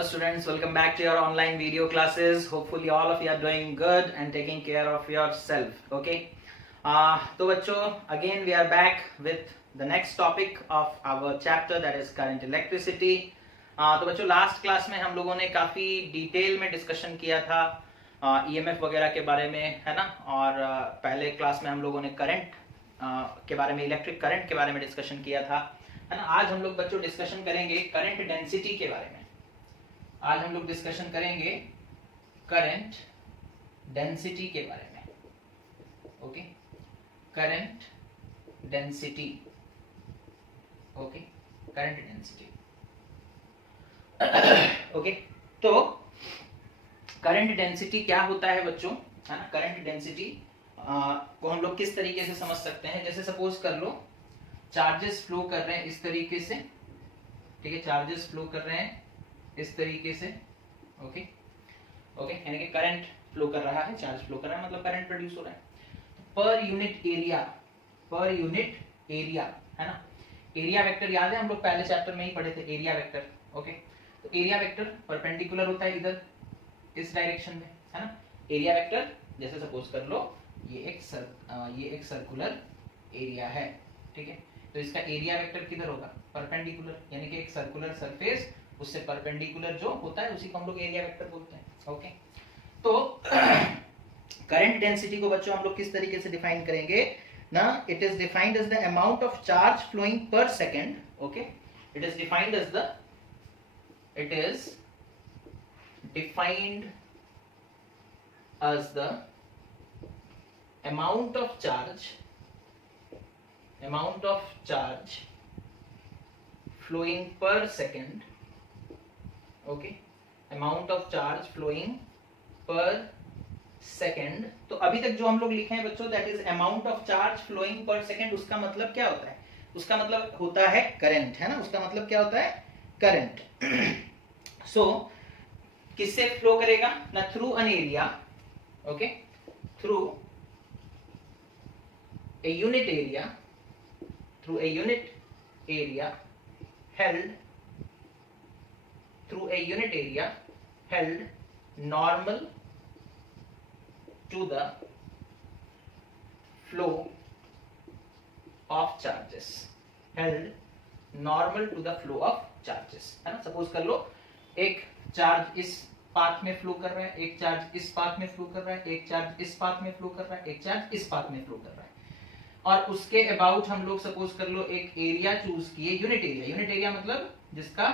Hello students, welcome back to your online video classes. Hopefully all of you are doing good and taking care of yourself. Okay. तो बच्चों, again we are back with the next topic of our chapter, that is current electricity. तो बच्चों last class में हम लोगों ने काफी detail में डिस्कशन किया था EMF वगैरह के बारे में, है ना। और पहले क्लास में हम लोगों ने करंट के बारे में, इलेक्ट्रिक करंट के बारे में डिस्कशन किया था, है ना। आज हम लोग बच्चों डिस्कशन करेंगे करंट डेंसिटी के बारे में। आज हम लोग डिस्कशन करेंगे करंट डेंसिटी के बारे में। Okay, current density. Okay, current density. Okay, तो करंट डेंसिटी क्या होता है बच्चों, है ना। करंट डेंसिटी को हम लोग किस तरीके से समझ सकते हैं। जैसे सपोज कर लो चार्जेस फ्लो कर रहे हैं इस तरीके से, ठीक है। चार्जेस फ्लो कर रहे हैं इस तरीके से। ओके ओके, यानी कि करंट फ्लो कर रहा है, चार्ज फ्लो कर रहा है, मतलब करंट प्रोड्यूस हो रहा है। पर यूनिट एरिया, है ना। एरिया वेक्टर याद है, हम लोग पहले चैप्टर में ही पढ़े थे एरिया वेक्टर। ओके, तो एरिया वेक्टर परपेंडिकुलर होता है इधर इस डायरेक्शन में, है ना। एरिया वेक्टर जैसे सपोज कर लो ये एक सर्कुलर एरिया है, ठीक है। तो इसका एरिया वेक्टर किधर होगा, परपेंडिकुलर, यानी कि एक सर्कुलर सरफेस उससे परपेंडिकुलर जो होता है उसी को हम लोग एरिया वेक्टर बोलते हैं। ओके, तो करंट डेंसिटी को बच्चों हम लोग किस तरीके से डिफाइन करेंगे ना। It is defined as the amount of charge flowing per second. Okay, it is defined as the amount of charge flowing per second. Okay, amount of charge flowing per second। तो अभी तक जो हम लोग लिखे हैं बच्चों, that is amount of charge flowing per second. उसका मतलब क्या होता है, उसका मतलब होता है करंट, है ना। उसका मतलब क्या होता है, करंट। सो किससे फ्लो करेगा ना, through an area. Okay, through a unit area held normal to the flow of charges, है ना। सपोज कर लो एक चार्ज इस पाथ में फ्लो कर रहा है, एक चार्ज इस पाथ में फ्लो कर रहा है, एक चार्ज इस पाथ में फ्लो कर रहा है, एक चार्ज इस पाथ में फ्लो कर रहा है। और उसके अबाउट हम लोग सपोज कर लो एक एरिया चूज किए, यूनिट एरिया मतलब जिसका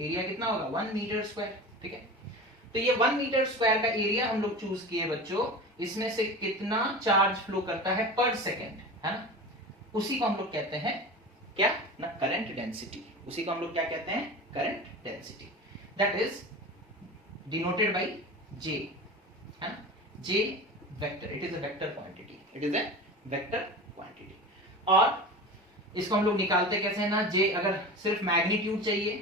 एरिया कितना होगा, 1 मीटर स्क्वायर, ठीक है। तो ये 1 मीटर स्क्वायर का एरिया हम लोग चूज किए बच्चों, इसमें से कितना चार्ज फ्लो करता है पर सेकेंड, है ना। उसी को हम लोग कहते हैं क्या ना, करंट डेंसिटी। उसी को हम लोग क्या कहते हैं, current density. That is denoted by J, है ना। J vector, it is a vector quantity. और इसको हम लोग निकालते कैसे है ना, J अगर सिर्फ मैग्नीट्यूड चाहिए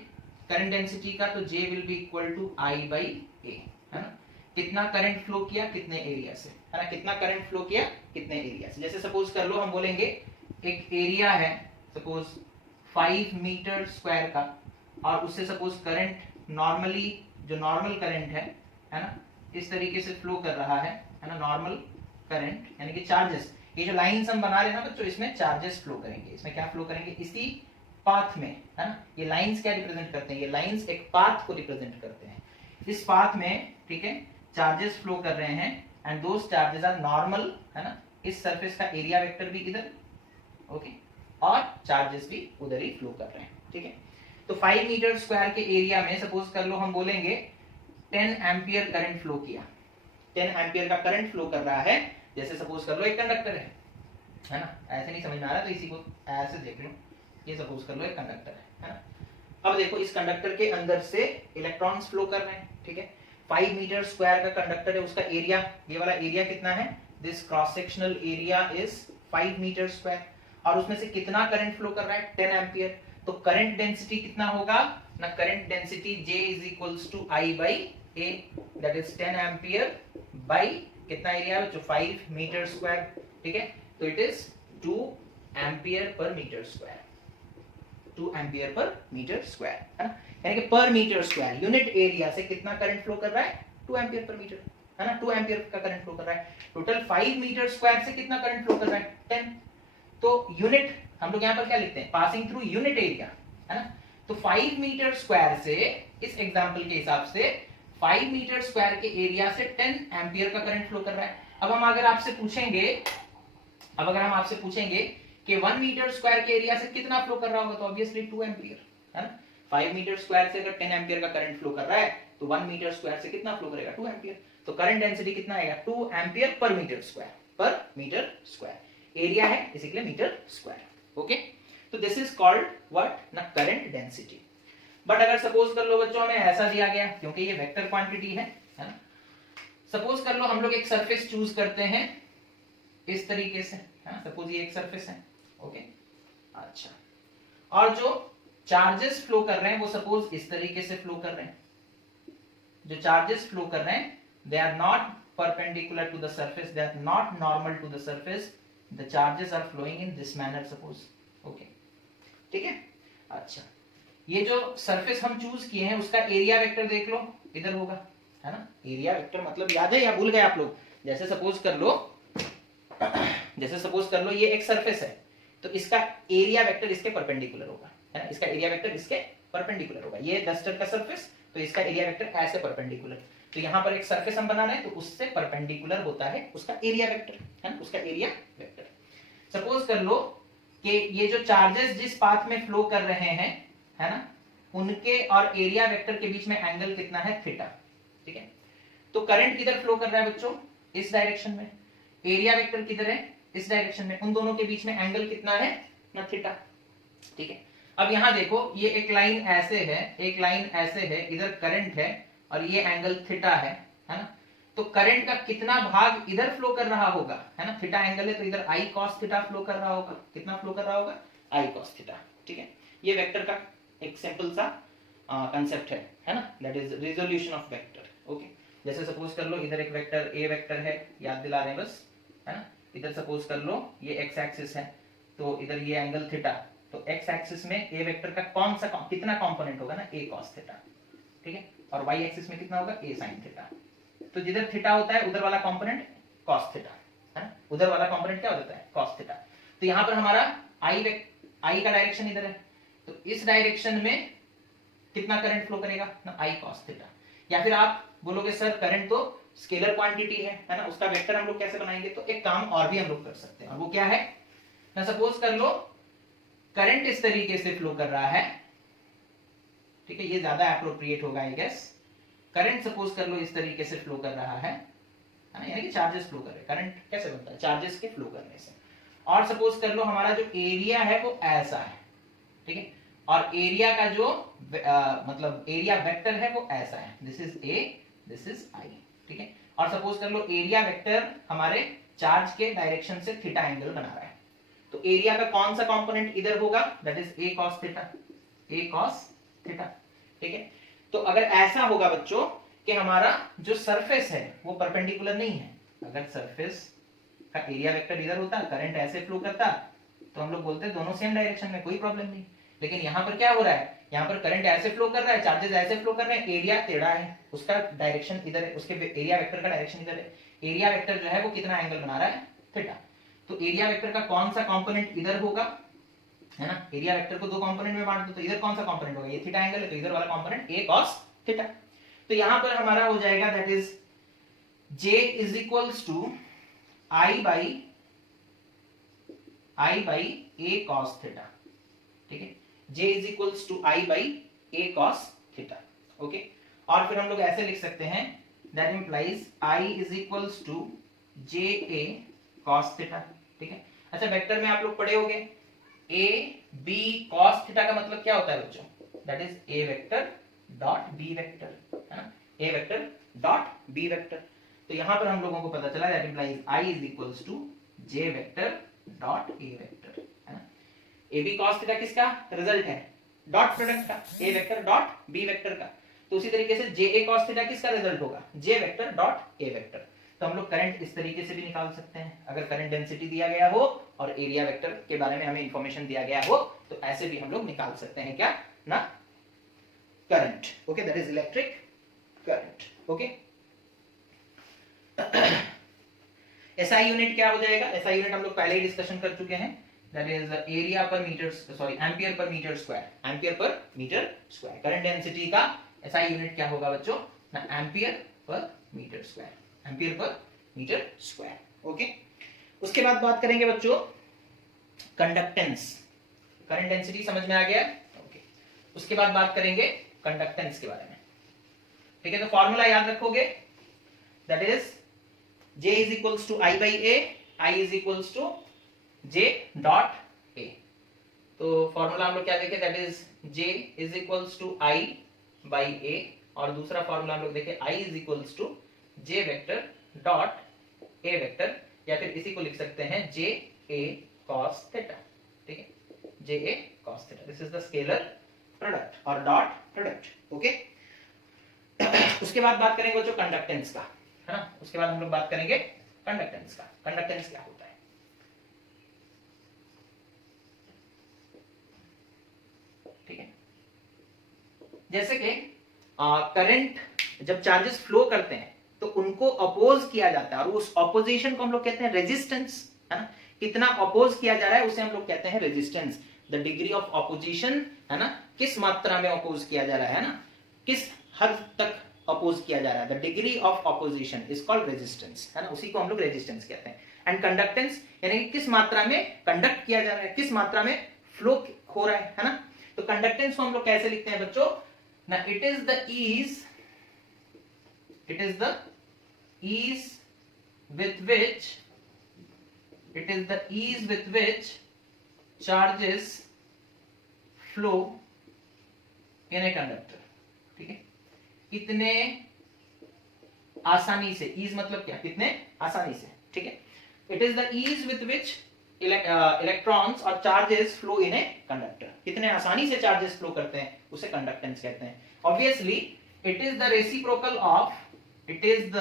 करंट डेंसिटी का, तो J will be equal to I by A, है ना। कितना करंट फ्लो किया कितने एरिया से, है ना। कितना करंट फ्लो किया कितने एरिया से। जैसे सपोज कर लो हम बोलेंगे एक एरिया है सपोज 5 मीटर स्क्वायर का, और उससे सपोज करंट नॉर्मली, जो नॉर्मल करंट है ना, इस तरीके से फ्लो कर रहा है ना। नॉर्मल करंट यानी कि चार्जेस, ये जो लाइंस हम बना रहे हैं ना बच्चों, इसमें चार्जेस फ्लो करेंगे। इसमें क्या फ्लो करेंगे, इसी पाथ में, है ना। ये लाइंस क्या रिप्रेजेंट करते हैं, ये लाइंस एक पाथ को रिप्रेजेंट करते हैं। इस पाथ में, ठीक है, चार्जेस फ्लो कर रहे हैं and those charges are normal, है ना। इस सरफेस का एरिया वेक्टर भी इधर, ओके, और चार्जेस भी उधर ही फ्लो कर रहे हैं, ठीक है। तो 5 मीटर स्क्वायर के एरिया में सपोज कर लो हम बोलेंगे 10 एम्पियर करंट फ्लो किया, 10 एम्पियर का करंट फ्लो कर रहा है। जैसे सपोज कर लो एक कंडक्टर है ना। ऐसे नहीं समझ में आ रहा तो इसी को ऐसे देख लो, ये सपोज कर लो एक कंडक्टर है ना। अब देखो इस कंडक्टर के अंदर से इलेक्ट्रॉन्स फ्लो कर रहे हैं, ठीक है। 5 मीटर स्क्वायर का कंडक्टर है, उसका एरिया, ये वाला एरिया कितना है, this cross sectional area is 5 metre square, और उसमें से कितना करंट फ्लो कर रहा है, 10 एम्पियर। तो करंट डेंसिटी कितना होगा ना, current density J is equals to I by A, that is 10 ampere by कितना एरिया है, जो 5 मीटर स्क्वायर, ठीक है। तो it is 2 ampere per metre square, 2 ampere per metre square, है ना, यानी कि पर मीटर स्क्वायर यूनिट एरिया से कितना करंट फ्लो कर रहा है, 2 एम्पियर पर मीटर, है ना, 2 एम्पियर का करंट फ्लो कर रहा है। टोटल 5 मीटर स्क्वायर से कितना करंट फ्लो कर रहा है, 10। तो यूनिट हम लोग यहाँ पर क्या लिखते हैं, पासिंग थ्रू यूनिट एरिया, है ना। तो 5 मीटर स्क्वायर से, इस एग्जांपल के हिसाब से 5 मीटर स्क्वायर के एरिया से 10 एम्पियर का करंट फ्लो कर रहा है। अब हम अगर आपसे पूछेंगे कि 1 मीटर स्क्वायर के एरिया से कितना फ्लो कर रहा होगा, तो ऑब्वियसली 2 एम्पियर, है ना। 5 मीटर स्क्वायर से अगर 10 एम्पियर का करंट फ्लो कर रहा है तो 1 मीटर स्क्वायर से कितना फ्लो करेगा, 2 एम्पियर। तो करंट डेंसिटी कितना आएगा, 2 ampere per metre square, area है इसीलिए मीटर स्क्वायर। ओके, तो दिस इज कॉल्ड व्हाट, ना करंट डेंसिटी। बट अगर सपोज कर लो बच्चों हमें ऐसा दिया गया, क्योंकि ये वेक्टर क्वांटिटी है ना, सपोज कर लो हम लोग एक सरफेस चूज करते हैं इस तरीके से, है ना, सपोज ये एक सरफेस है, ओके, अच्छा, और जो चार्जेस फ्लो कर रहे हैं वो सपोज इस तरीके से फ्लो कर रहे हैं, जो चार्जेस फ्लो कर रहे हैं they are not perpendicular to the surface, they are not normal to the surface, the charges are flowing in this manner suppose, okay, ठीक है। अच्छा, ये जो सरफेस हम चूज किए हैं उसका एरिया वेक्टर देख लो, इधर होगा, है ना, एरिया वेक्टर मतलब याद है या भूल गए आप लोग, जैसे सपोज कर लो ये एक सरफेस है, तो इसका एरिया वेक्टर इसके परपेंडिकुलर होगा, है ना, इसका एरिया वेक्टर इसके परपेंडिकुलर होगा। ये डस्टर का सरफेस, तो इसका एरिया वेक्टर ऐसे परपेंडिकुलर, तो यहां पर एक सरफेस हम बना रहे हैं तो उससे परपेंडिकुलर होता है उसका एरिया वेक्टर, है ना, उसका एरिया वेक्टर। सपोज कर लो कि ये जो चार्जेस जिस पाथ में फ्लो कर रहे हैं, है ना, उनके और एरिया वेक्टर के बीच में एंगल कितना है, थीटा, ठीक है। तो करंट किधर फ्लो कर रहा है बच्चों, इस डायरेक्शन में, एरिया वेक्टर किधर है, इस डायरेक्शन में, उन दोनों के बीच में एंगल कितना है, ना थीटा, ठीक है। अब यहां देखो ये एक लाइन ऐसे है, एक लाइन ऐसे है, इधर करंट है और ये एंगल थीटा है ना, तो करंट का कितना भाग इधर फ्लो कर रहा होगा, है ना, थीटा एंगल है तो इधर आई कॉस थीटा फ्लो कर रहा होगा, कितना फ्लो कर रहा होगा, आई कॉस थीटा, ठीक है। ये वेक्टर का एक सिंपल सा कंसेप्ट है ना, that is resolution of vector, okay. जैसे सपोज कर लो इधर एक वेक्टर ए वेक्टर है, याद दिला रहे हैं बस, है ना, इधर सपोज कर लो ये एक्स एक्सिस है, तो इधर ये एंगल थीटा, तो एक्स एक्सिस में ए वेक्टर का कौन सा कितना कंपोनेंट होगा ना, ए कॉस थीटा, ठीक है, और वाई एक्सिस में कितना होगा, ए साइन थीटा। तो जिधर थीटा होता है उधर वाला कंपोनेंट कॉस थीटा, है ना, उधर वाला कंपोनेंट क्या हो जाता है, कॉस थीटा। तो यहां पर हमारा आई का डायरेक्शन इधर है, तो इस डायरेक्शन में कितना करंट फ्लो करेगा ना, आई कॉस थीटा। या फिर आप बोलोगे सर करंट तो स्केलर क्वांटिटी है ना, उसका वेक्टर हम लोग कैसे बनाएंगे, तो एक काम और भी हम लोग कर सकते हैं, और वो क्या है ना, सपोज कर लो करंट इस तरीके से फ्लो कर रहा है, ठीक है, ये ज्यादा एप्रोप्रिएट होगा आई गेस। करंट सपोज कर लो इस तरीके से फ्लो कर रहा है ना, यानी कि चार्जेस फ्लो कर रहे हैं, करंट कैसे बनता है, चार्जेस के फ्लो करने से। और सपोज कर लो हमारा जो एरिया है वो ऐसा है, ठीक है, और एरिया का जो मतलब एरिया वेक्टर है वो ऐसा है, this is a, this is I, ठीक है। और सपोज कर लो एरिया वेक्टर हमारे चार्ज के डायरेक्शन से थीटा एंगल बना रहा है, तो एरिया का कौन सा कंपोनेंट इधर होगा, that is a cos theta, A cos theta, ठीक है। तो अगर ऐसा होगा बच्चों कि हमारा जो सरफेस है वो परपेंडिकुलर नहीं है, अगर सरफेस का एरिया वेक्टर इधर होता, करंट ऐसे फ्लो करता, तो हम लोग बोलते दोनों सेम डायरेक्शन में, कोई प्रॉब्लम नहीं। लेकिन यहां पर क्या हो रहा है, यहां पर करंट ऐसे फ्लो कर रहा है, चार्जेस ऐसे फ्लो कर रहे हैं, एरिया टेढ़ा है, उसका डायरेक्शन इधर है, उसके एरिया वेक्टर का डायरेक्शन इधर है, एरिया वेक्टर जो है वो कितना एंगल बना रहा है, थीटा। तो एरिया वेक्टर का कौन सा कंपोनेंट इधर होगा, है ना, एरिया वेक्टर को दो कंपोनेंट में बांट दो, तो इधर कौन सा कंपोनेंट होगा, ये थीटा एंगल है, तो इधर वाला कंपोनेंट ए कॉस थीटा। तो यहां पर हमारा हो जाएगा that is j is equals to I by A cos theta, ठीक है, j is equals to I by A cos theta, okay. और फिर हम लोग ऐसे लिख सकते हैं that implies i is equals to j a cos theta, ठीक है। अच्छा, वेक्टर में आप लोग पढ़े होंगे a b cos थीटा का मतलब क्या होता है बच्चों, that is a vector dot b vector, है ना, a vector dot b vector. तो यहां पर हम लोगों को पता चला that implies i is equals to j vector dot a vector, है ना। a b cos थीटा किसका रिजल्ट है, डॉट प्रोडक्ट का, a vector dot b vector का। तो उसी तरीके से j a cos थीटा किसका रिजल्ट होगा, j vector dot a vector. तो हम लोग करंट इस तरीके से भी निकाल सकते हैं, अगर करंट डेंसिटी दिया गया हो और एरिया वेक्टर के बारे में हमें इंफॉर्मेशन दिया गया हो तो ऐसे भी हम लोग निकाल सकते हैं क्या ना, current. Okay, that is electric current. Okay, SI unit क्या हो जाएगा? एसआई यूनिट हम लोग पहले ही डिस्कशन कर चुके हैं, दैट इज एरिया पर metre, sorry ampere per metre square, ampere per metre square. Current density का एसआई यूनिट क्या होगा बच्चों ना, ampere per metre square, ampere per metre square. Okay, उसके बाद बात करेंगे बच्चों कंडक्टेंस। करंट डेंसिटी समझ में आ गया? ओके, उसके बाद बात करेंगे कंडक्टेंस के बारे में। ठीक है, तो फॉर्मूला याद रखोगे, that is J is equals to I by A, I is equals to J dot A। तो फॉर्मूला हम लोग क्या देखे, that is J is equals to I by A, और दूसरा फॉर्मूला हम लोग देखे I is equals to J vector dot A vector, या फिर इसी को लिख सकते हैं J A cos थीटा। ठीक है, J A cos theta, this is the scalar product और डॉट प्रोडक्ट। ओके, उसके बाद बात करेंगे बच्चों कंडक्टेंस का, है ना। उसके बाद हम लोग बात करेंगे कंडक्टेंस का। कंडक्टेंस क्या होता है? ठीक है, जैसे कि करंट जब चार्जेस फ्लो करते हैं तो उनको अपोज किया जाता है, और उस अपोजिशन को हम लोग कहते हैं रेजिस्टेंस, है ना। कितना अपोज किया जा रहा है उसे हम लोग कहते हैं resistance. The degree of opposition, है ना, किस मात्रा में अपोज किया जा रहा है ना, किस हद तक अपोज किया जा रहा है, the degree of opposition is called resistance, है ना, उसी को हम लोग रेजिस्टेंस कहते हैं। एंड कंडक्टेंस यानी कि किस मात्रा में कंडक्ट किया जा रहा है, किस मात्रा में फ्लो हो रहा है ना। तो कंडक्टेंस को हम लोग कैसे लिखते हैं बच्चों ना, it is the ease with which charges flow in a conductor। ठीक है, कितने आसानी से, ईज मतलब क्या, कितने आसानी से। ठीक है, it is the ease with which electrons और charges flow in a conductor, कितने आसानी से चार्जेस फ्लो करते हैं उसे कंडक्टेंस कहते हैं। Obviously it is the reciprocal of, it is the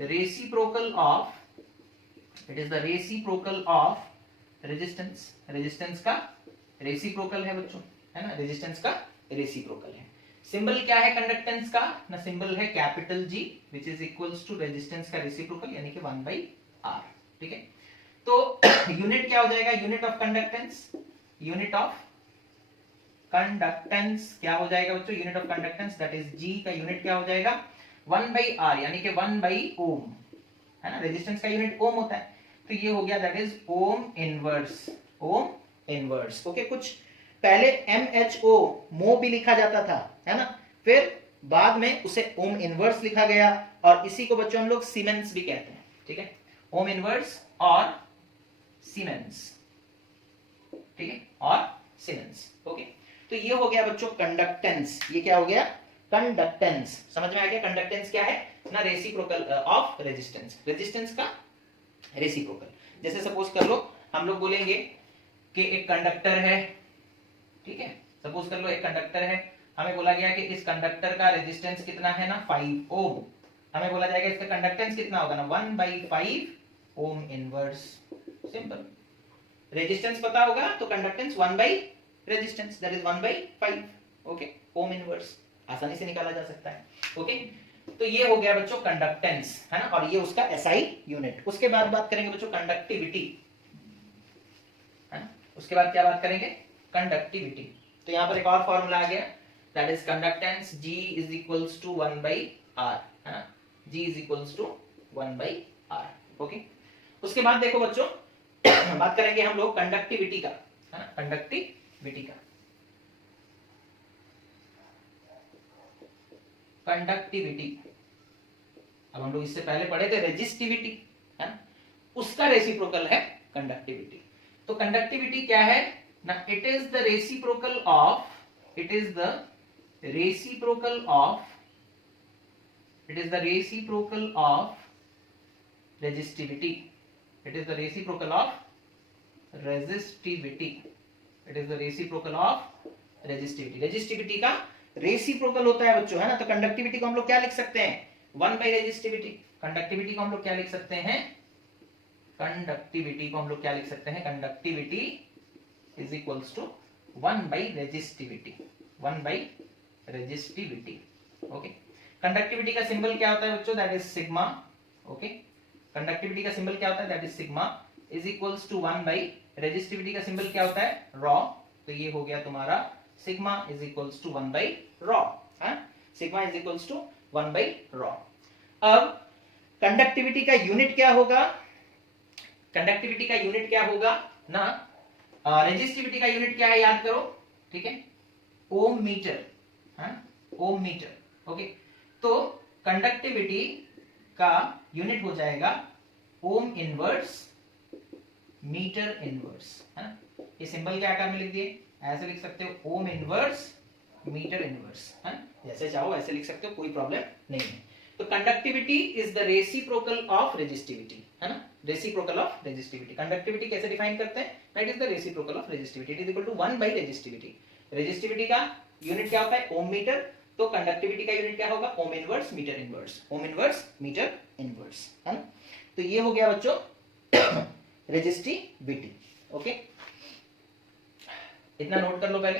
reciprocal of resistance. Resistance का रेसिप्रोकल है बच्चों, है ना, रेजिस्टेंस का रेसिप्रोकल है। सिंबल क्या है कंडक्टेंस का ना, सिंबल है capital G which is equals to resistance का रेसिप्रोकल यानी कि 1/R। ठीक है, तो यूनिट क्या हो जाएगा, unit of conductance, unit of conductance क्या हो जाएगा बच्चों, unit of conductance that is G का यूनिट क्या हो जाएगा 1/R यानी कि 1/ओम, है ना, रेजिस्टेंस का यूनिट ओम होता है, तो ये हो गया that is ohm inverse, ohm inverse. Okay, कुछ पहले MHO मो भी लिखा जाता था, है ना, फिर बाद में उसे ओम इनवर्स लिखा गया, और इसी को बच्चों हम लोग सीमेंस भी कहते हैं। ठीक है, ओम इनवर्स और सीमेंस, ठीक है, और सीमेंस। ओके, तो ये हो गया बच्चों कंडक्टेंस, ये क्या हो गया कंडक्टेंस। समझ में आ गया कंडक्टेंस क्या है ना, रेसिप्रोकल ऑफ रेजिस्टेंस, रेजिस्टेंस का रेसिप्रोकल। जैसे सपोज कर लो हम लोग बोलेंगे कि एक कंडक्टर है, ठीक है, सपोज कर लो एक कंडक्टर है, हमें बोला गया कि इस कंडक्टर का रेजिस्टेंस कितना है ना 5 ओम, हमें बोला जाएगा इसका कंडक्टेंस कितना होगा ना 1/5 ओम इनवर्स। सिंपल, रेजिस्टेंस पता होगा तो conductance one by resistance that is 1/5। Okay, ohm inverse आसानी से निकाला जा सकता है। ओके, तो ये हो गया बच्चों कंडक्टेंस, है ना, और ये उसका एसआई यूनिट। उसके बाद बात करेंगे बच्चों कंडक्टिविटी, है ना, उसके बाद क्या बात करेंगे कंडक्टिविटी। तो यहां पर एक और फॉर्मूला आ गया that is conductance G is equals to 1/R, है ना, G is equals to 1/R। Okay, उसके बाद देखो बच्चों बात करेंगे हम लोग कंडक्टिविटी का, है ना, कंडक्टिविटी का। कंडक्टिविटी अब हम लोग इससे पहले पढ़े थे रेजिस्टिविटी, है ना, उसका रेसिप्रोकल है कंडक्टिविटी। तो कंडक्टिविटी क्या है ना, it is the reciprocal of, it is the reciprocal of, it is the reciprocal of resistivity, it is the reciprocal of resistivity, it is the reciprocal of resistivity. Resistivity का reciprocal होता है बच्चों, है ना, तो कंडक्टिविटी को हम लोग क्या लिख सकते हैं 1/रेजिस्टिविटी, कंडक्टिविटी को हम लोग क्या लिख सकते हैं, कंडक्टिविटी को हम लोग क्या लिख सकते हैं, conductivity is equals to 1 by resistivity, 1 by resistivity. Okay, conductivity का सिंबल क्या होता है बच्चों, that is sigma. Okay, conductivity का सिंबल क्या होता है, that is sigma is equals to 1 by resistivity का सिंबल क्या होता है, रॉ। तो ये हो गया तुम्हारा sigma is equals to 1 by rho, sigma is equals to 1 by rho. अब कंडक्टिविटी का यूनिट क्या होगा, कंडक्टिविटी का यूनिट क्या होगा ना, रेजिस्टिविटी का यूनिट क्या है याद करो, ठीक है, ओम मीटर, ओम मीटर। ओके, तो कंडक्टिविटी का यूनिट हो जाएगा ओम इनवर्स मीटर इनवर्स, है ना। ये सिंबल के आकार में लिख दिए, ऐसे लिख सकते हो ओम इनवर्स मीटर इनवर्स, है, जैसे चाहो ऐसे लिख सकते हो, कोई प्रॉब्लम नहीं है। तो conductivity is the reciprocal of resistivity, है ना, रेसिप्रोकल ऑफ रेजिस्टिविटी। कंडक्टिविटी कैसे डिफाइन करते हैं, that is the reciprocal of resistivity, it is equal to 1 by resistivity. Resistivity का यूनिट क्या होता है, ओम मीटर, तो कंडक्टिविटी का यूनिट क्या होगा, ohm inverse metre inverse, ohm inverse metre inverse, है ना। तो ये हो गया बच्चों रेजिस्टिविटी। ओके, इतना नोट कर लो पहले।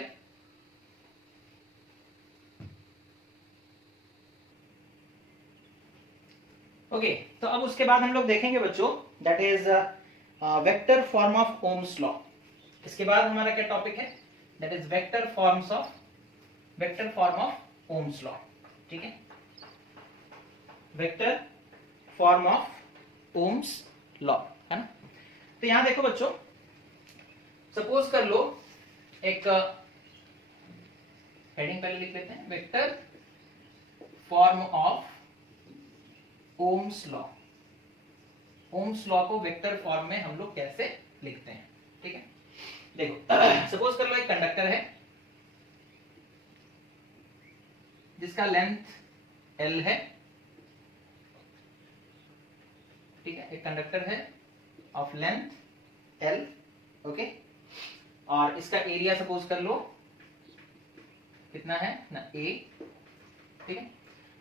ओके, तो अब उसके बाद हम लोग देखेंगे बच्चों, that is vector form of ohm's law. इसके बाद हमारा क्या टॉपिक है, that is vector form of ohm's law, ठीक है, vector form of ohm's law, है ना। तो यहां देखो बच्चों, सपोज कर लो एक हेडिंग पहले लिख लेते हैं, vector form of ohm's law. Ohm's law को वेक्टर फॉर्म में हम लोग कैसे लिखते हैं, ठीक है। देखो सपोज कर लो एक कंडक्टर है जिसका लेंथ L है, ठीक है, एक कंडक्टर है ऑफ लेंथ L, ओके, और इसका एरिया सपोज कर लो कितना है ना, A, ठीक है।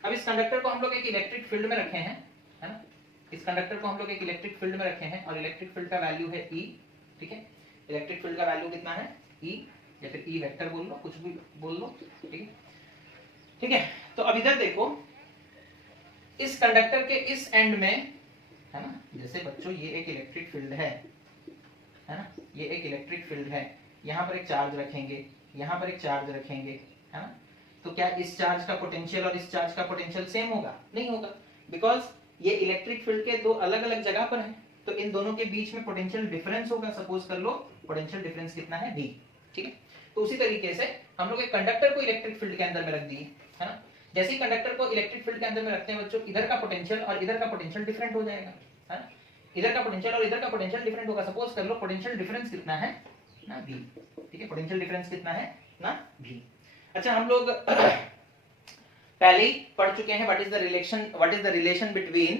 अब इस कंडक्टर को हम लोग एक इलेक्ट्रिक फील्ड में रखे हैं, है ना, इस कंडक्टर को हम लोग एक इलेक्ट्रिक फील्ड में रखे हैं और इलेक्ट्रिक फील्ड का वैल्यू है E, ठीक है, इलेक्ट्रिक फील्ड का वैल्यू कितना है E, या फिर E वेक्टर बोल लो, कुछ भी बोल लो, ठीक है, ठीक है। तो अब इधर देखो, इस कंडक्टर के इस एंड में, है ना, जैसे बच्चों ये एक इलेक्ट्रिक फील्ड है ना, ये एक इलेक्ट्रिक फील्ड है, यहाँ पर एक चार्ज रखेंगे, यहाँ पर एक चार्ज रखेंगे, है ना, तो क्या इस चार्ज का पोटेंशियल और इस चार्ज का पोटेंशियल सेम होगा, नहीं होगा, बिकॉज ये इलेक्ट्रिक फील्ड के दो अलग अलग जगह पर है, तो इन दोनों के बीच में पोटेंशियल डिफरेंस होगा। सपोज कर लो पोटेंशियल डिफरेंस कितना है, V, ठीक है। तो उसी तरीके से हम लोग एक कंडक्टर को इलेक्ट्रिक फील्ड के अंदर में रख दिए, है ना, जैसे ही कंडक्टर को इलेक्ट्रिक फील्ड के अंदर में रखते हैं बच्चों, इधर का पोटेंशियल और इधर का पोटेंशियल डिफरेंट हो जाएगा, है ना, इधर का पोटेंशियल और इधर का पोटेंशियल डिफरेंट होगा। सपोज कर लो पोटेंशियल डिफरेंस कितना है ना, V, ठीक है, पोटेंशियल डिफरेंस कितना है ना, V। अच्छा, हम लोग पहले ही पढ़ चुके हैं what is the relation between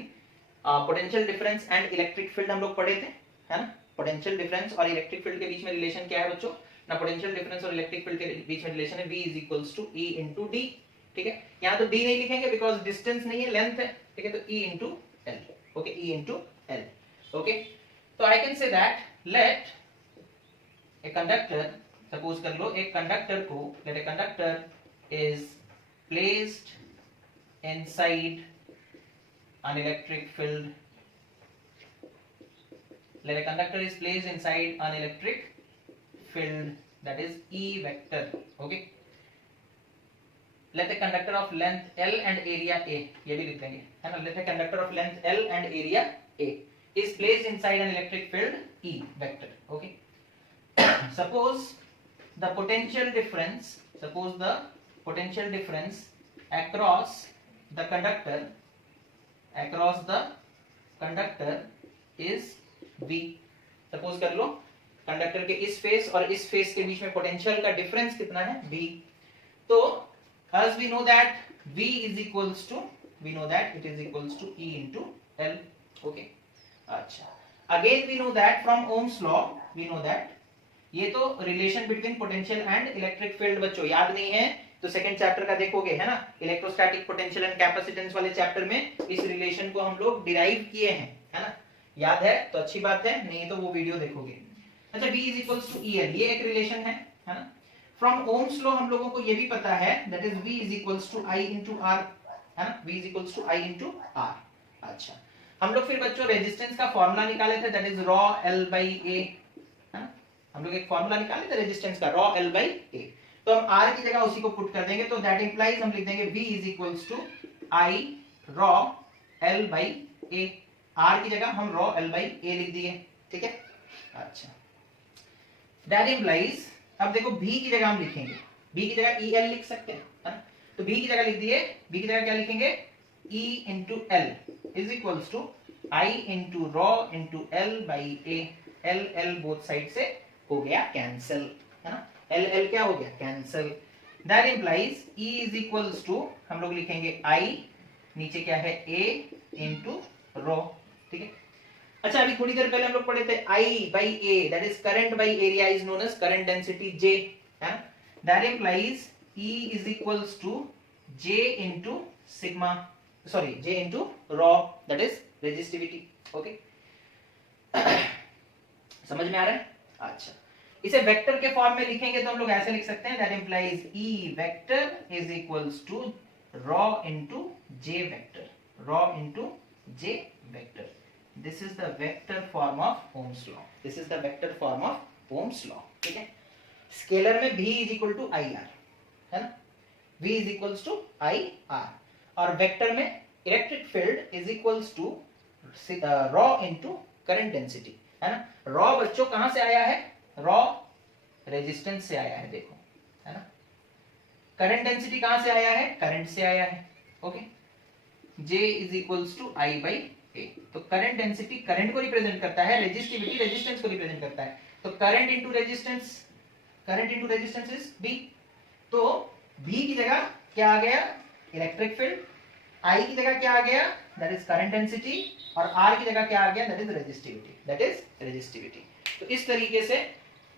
potential difference and electric field, हम लोग पढ़े थे, है ना। पोटेंशियल डिफरेंस और इलेक्ट्रिक फील्ड के बीच में रिलेशन क्या है बच्चों ना, पोटेंशियल डिफरेंस और इलेक्ट्रिक फील्ड के बीच में रिलेशन है V is equals to E into D, ठीक है। यहाँ तो D नहीं लिखेंगे बिकॉज डिस्टेंस नहीं है, लेंथ है, ठीक है, तो E into L, okay, E into L, okay. तो I can say that let a conductor, suppose कर लो एक कंडक्टर को, let a conductor is placed inside an electric field, let a conductor is placed inside an electric field, that is E vector, okay, let a conductor of length L and area A, ये भी लिख देंगे, है ना, let a conductor of length L and area A is placed inside an electric field E vector, okay. suppose the potential difference across the conductor is V। Suppose कर लो conductor के इस face और इस फेस के बीच में potential का difference कितना है, V। तो as we know that V is equals to, we know that it is equals to E into L, okay। अच्छा, again we know that from Ohm's law we know that, ये तो relation between potential and electric field बच्चों याद नहीं है, तो second chapter का देखोगे है ना, इलेक्ट्रोस्टैटिक पोटेंशियल एंड कैपेसिटेंस वाले चैप्टर में इस रिलेशन को हम लोग डिराइव किए हैं, है ना, याद है तो अच्छी बात है, नहीं तो वो वीडियो देखोगे। अच्छा, V is equals to EL, ये एक रिलेशन है ना। फ्रॉम ओम्स लॉ हम लोगों को ये भी पता है, that is V is equals to I into R, है ना, V is equals to I into R। अच्छा, हम लोग फिर बच्चों रेजिस्टेंस का फॉर्मूला निकाले थे, that is raw L by A, है ना, हम लोग एक फॉर्मूला निकाले थे रेजिस्टेंस का, रॉ L बाई A। तो हम R की जगह उसी को पुट कर देंगे, तो दैट इंप्लाइज हम लिख देंगे V is equals to I rho L by A। R की जगह हम रॉ L बाई A लिख दिए, ठीक है। अच्छा, दैट इंप्लाइज, अब देखो V की जगह हम लिखेंगे, V की जगह EL लिख सकते हैं, है ना, तो V की जगह लिख दिए, V की जगह क्या लिखेंगे, E into L is equals to I into rho into L by A। L L both side से हो गया कैंसिल, है ना, L L क्या हो गया, cancel. That implies E is equals to हम लोग लिखेंगे I, नीचे क्या है A इंटू रॉ, ठीक है। अच्छा, अभी थोड़ी देर पहले हम लोग पढ़े थे I by A, that is current by area is known as current density J, है ना। That implies E is equals to J into sigma, sorry J into rho, that is resistivity, okay. समझ में आ रहा है? अच्छा, इसे vector के फॉर्म में लिखेंगे तो हम लोग ऐसे लिख सकते हैं, that implies E vector is equals to rho into J vector, rho into J vector. This is the vector form of Ohm's law. This is the vector form of Ohm's law. ठीक है। Scalar में V is equal to IR, है ना, V is equals to IR, और vector में electric field is equals to raw into current density, है ना। Raw बच्चों कहां से आया है, रॉ रेजिस्टेंस से आया है, देखो, है ना। करंट डेंसिटी कहां से आया है, करंट से आया है, okay. J is equals to I by तो करंट डेंसिटी करंट को रिप्रेजेंट करता है, रेजिस्टिविटी रेजिस्टेंस को रिप्रेजेंट करता है, तो current into resistance, current into resistance is B। तो B की जगह क्या आ गया, इलेक्ट्रिक फील्ड, I की जगह क्या आ गया, दैट इज करंट डेंसिटी, और R की जगह क्या आ गया, that is resistivity, that is resistivity. तो इस तरीके से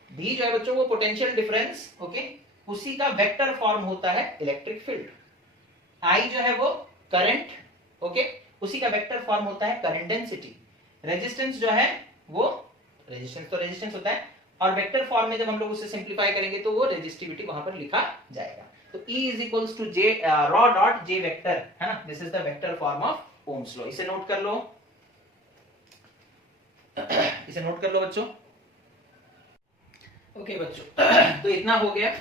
B जो है बच्चों वो पोटेंशियल डिफरेंस, ओके, उसी का वेक्टर फॉर्म होता है इलेक्ट्रिक फील्ड। I जो है वो करंट, ओके, उसी का वेक्टर फॉर्म होता है करंट डेंसिटी। रेजिस्टेंस जो है वो रेजिस्टेंस तो रेजिस्टेंस होता है, और वेक्टर फॉर्म में जब हम लोग उसे सिंपलीफाई करेंगे तो वो रेजिस्टिविटी वहां पर लिखा जाएगा। तो E is equals to J rho dot J vector, है ना, this is the vector form of ohm's law. इसे नोट कर लो, इसे नोट कर लो बच्चों, ओके बच्चों। तो इतना हो गया।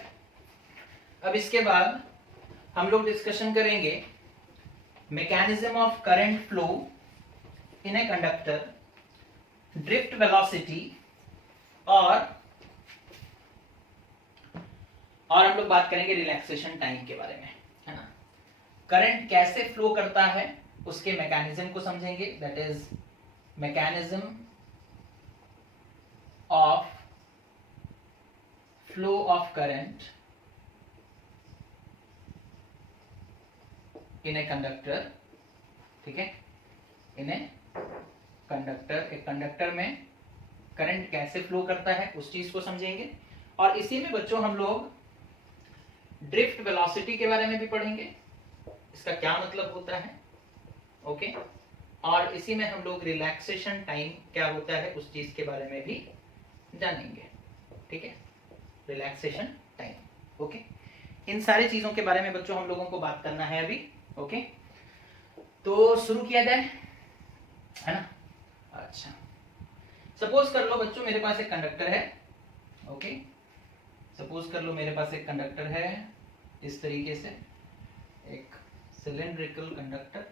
अब इसके बाद हम लोग डिस्कशन करेंगे mechanism of current flow in a conductor, drift velocity, और हम लोग बात करेंगे रिलैक्सेशन टाइम के बारे में, है ना। करंट कैसे फ्लो करता है उसके मैकेनिज्म को समझेंगे, that is mechanism of flow of current in a conductor, ठीक है, इन ए कंडक्टर, एक कंडक्टर में करंट कैसे फ्लो करता है उस चीज को समझेंगे। और इसी में बच्चों हम लोग ड्रिफ्ट वेलोसिटी के बारे में भी पढ़ेंगे, इसका क्या मतलब होता है, ओके। और इसी में हम लोग रिलैक्सेशन टाइम क्या होता है उस चीज के बारे में भी जानेंगे, ठीक है, रिलैक्सेशन टाइम, ओके। इन सारी चीजों के बारे में बच्चों हम लोगों को बात करना है अभी, ओके। तो शुरू किया जाए, है ना। अच्छा, सपोज कर लो बच्चों मेरे पास एक कंडक्टर है, ओके, सपोज कर लो मेरे पास एक कंडक्टर है इस तरीके से, एक सिलिंड्रिकल कंडक्टर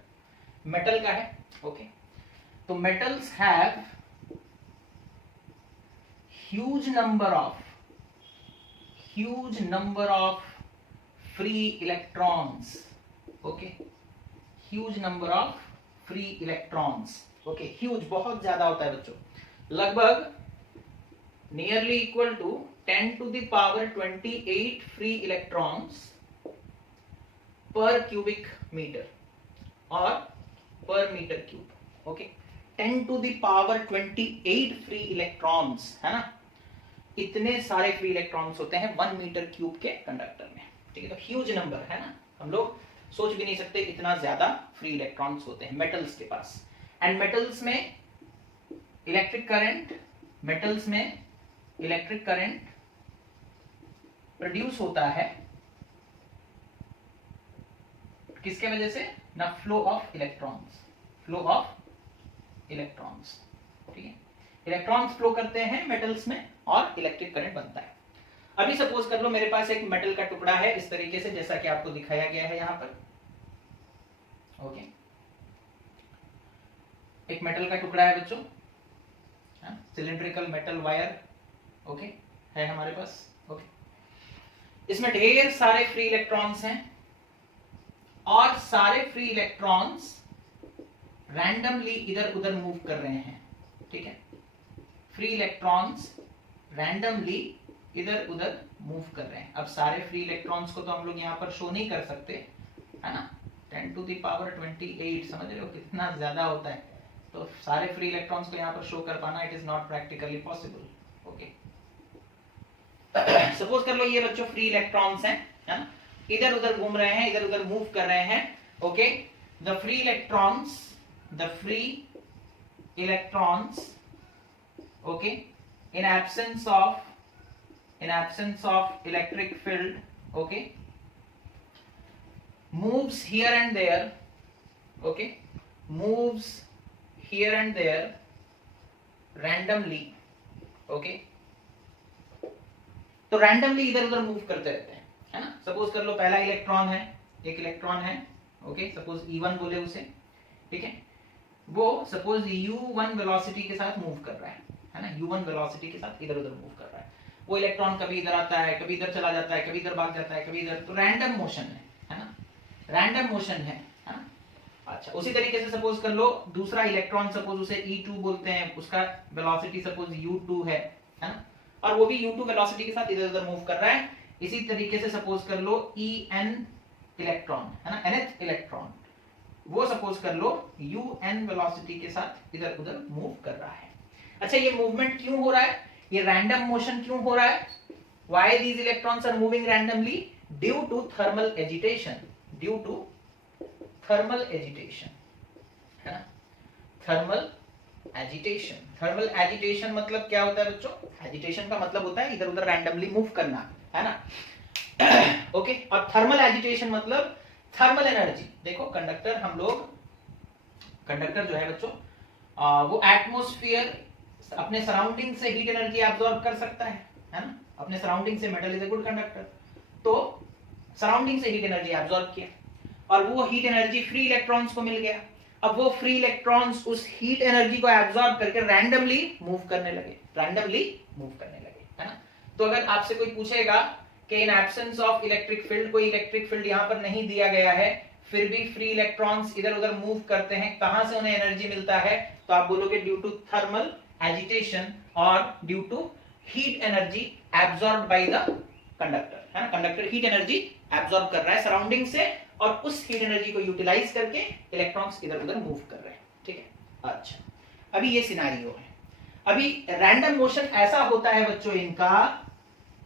मेटल का है, ओके। तो metals have huge number of free electrons, okay, huge number of free electrons, okay. Huge बहुत ज्यादा होता है बच्चों, लगभग nearly equal to 10 to the power 28 free electrons per cubic metre और per metre cube, okay. 10 to the power 28 free electrons, है ना, इतने सारे फ्री इलेक्ट्रॉन्स होते हैं 1 मीटर क्यूब के कंडक्टर में, ठीक है, तो ह्यूज नंबर है ना, हम लोग सोच भी नहीं सकते इतना ज्यादा फ्री इलेक्ट्रॉन्स होते हैं मेटल्स के पास। एंड मेटल्स में इलेक्ट्रिक करंट प्रोड्यूस होता है किसके वजह से ना, फ्लो ऑफ इलेक्ट्रॉन्स, ठीक है, इलेक्ट्रॉन्स फ्लो करते हैं मेटल्स में और इलेक्ट्रिक करंट बनता है। अभी सपोज कर लो मेरे पास एक मेटल का टुकड़ा है इस तरीके से, जैसा कि आपको दिखाया गया है यहां पर, ओके, एक मेटल का टुकड़ा है बच्चों, सिलिंड्रिकल मेटल वायर, ओके, है हमारे पास, ओके, इसमें ढेर सारे फ्री इलेक्ट्रॉन्स हैं और सारे फ्री इलेक्ट्रॉन्स रैंडमली इधर उधर मूव कर रहे हैं, ठीक है, फ्री इलेक्ट्रॉन्स रैंडमली इधर उधर मूव कर रहे हैं। अब सारे फ्री इलेक्ट्रॉन्स को तो हम लोग यहाँ पर शो नहीं कर सकते, है ना, 10 to the power 28, समझ रहे हो कितना ज्यादा होता है, तो सारे फ्री इलेक्ट्रॉन्स को यहाँ पर शो कर पाना it is not practically possible, okay. Suppose कर लो ये बच्चों फ्री इलेक्ट्रॉन्स हैं, है ना, इधर उधर घूम रहे हैं, इधर उधर मूव कर रहे हैं, okay, the free electrons, okay, in absence of electric field, okay, moves here and there, okay, moves here and there randomly, okay, तो रैंडमली इधर उधर मूव करते रहते हैं, है ना। सपोज कर लो पहला इलेक्ट्रॉन है, एक इलेक्ट्रॉन है, ओके, सपोज E1 बोले उसे, ठीक है, वो सपोज U1 वेलोसिटी के साथ मूव कर रहा है ना, U1 वेलोसिटी के साथ इधर उधर मूव कर रहा है, वो इलेक्ट्रॉन कभी इधर आता है, कभी इधर चला जाता है, कभी इधर भाग जाता है, कभी इधर, तो रैंडम मोशन है ना, रैंडम मोशन है ना। अच्छा, उसी तरीके से सपोज कर लो दूसरा इलेक्ट्रॉन, सपोज उसे E2 बोलते हैं, उसका वेलोसिटी सपोज U2 है ना, और वो भी U2 वेलोसिटी के साथ इधर उधर मूव कर रहा है। इसी तरीके से सपोज कर लो En इलेक्ट्रॉन, है ना, nth इलेक्ट्रॉन, वो सपोज कर लो UN वेलोसिटी के साथ इधर उधर मूव कर रहा है। अच्छा, ये मूवमेंट क्यों हो रहा है, ये रैंडम मोशन क्यों हो रहा है, why these electrons are moving randomly, due to thermal agitation, है ना, थर्मल एजिटेशन मतलब क्या होता है बच्चों, एजिटेशन का मतलब होता है इधर उधर रैंडमली मूव करना, है ना, ओके, और थर्मल एजिटेशन मतलब थर्मल एनर्जी। देखो कंडक्टर, हम लोग कंडक्टर जो है बच्चों, वो एटमॉस्फेयर अपने सराउंडिंग से हीट एनर्जी एब्जॉर्ब कर सकता है ना, अपने सराउंडिंग से, metal is a good conductor, तो सराउंडिंग से हीट एनर्जी एब्जॉर्ब किया और वो हीट एनर्जी फ्री इलेक्ट्रॉन्स को मिल गया। अब वो फ्री इलेक्ट्रॉन्स उस हीट एनर्जी को एब्जॉर्ब करके रैंडमली मूव करने लगे, है ना। तो अगर आपसे कोई पूछेगा कि in absence of electric field, कोई इलेक्ट्रिक फील्ड यहां पर नहीं दिया गया है, फिर भी फ्री इलेक्ट्रॉन्स इधर उधर मूव करते हैं, कहां से उन्हें एनर्जी मिलता है, तो आप बोलोगे ड्यू टू थर्मल एजिटेशन और due to heat energy absorbed by the conductor, है ना, कंडक्टर हीट एनर्जी एब्जॉर्ब कर रहा है सराउंडिंग से और उस हीट एनर्जी को यूटिलाइज करके इलेक्ट्रॉन्स इधर उधर मूव कर रहे हैं, ठीक है। अच्छा, अभी ये सिनेरियो है, अभी रैंडम मोशन ऐसा होता है बच्चों इनका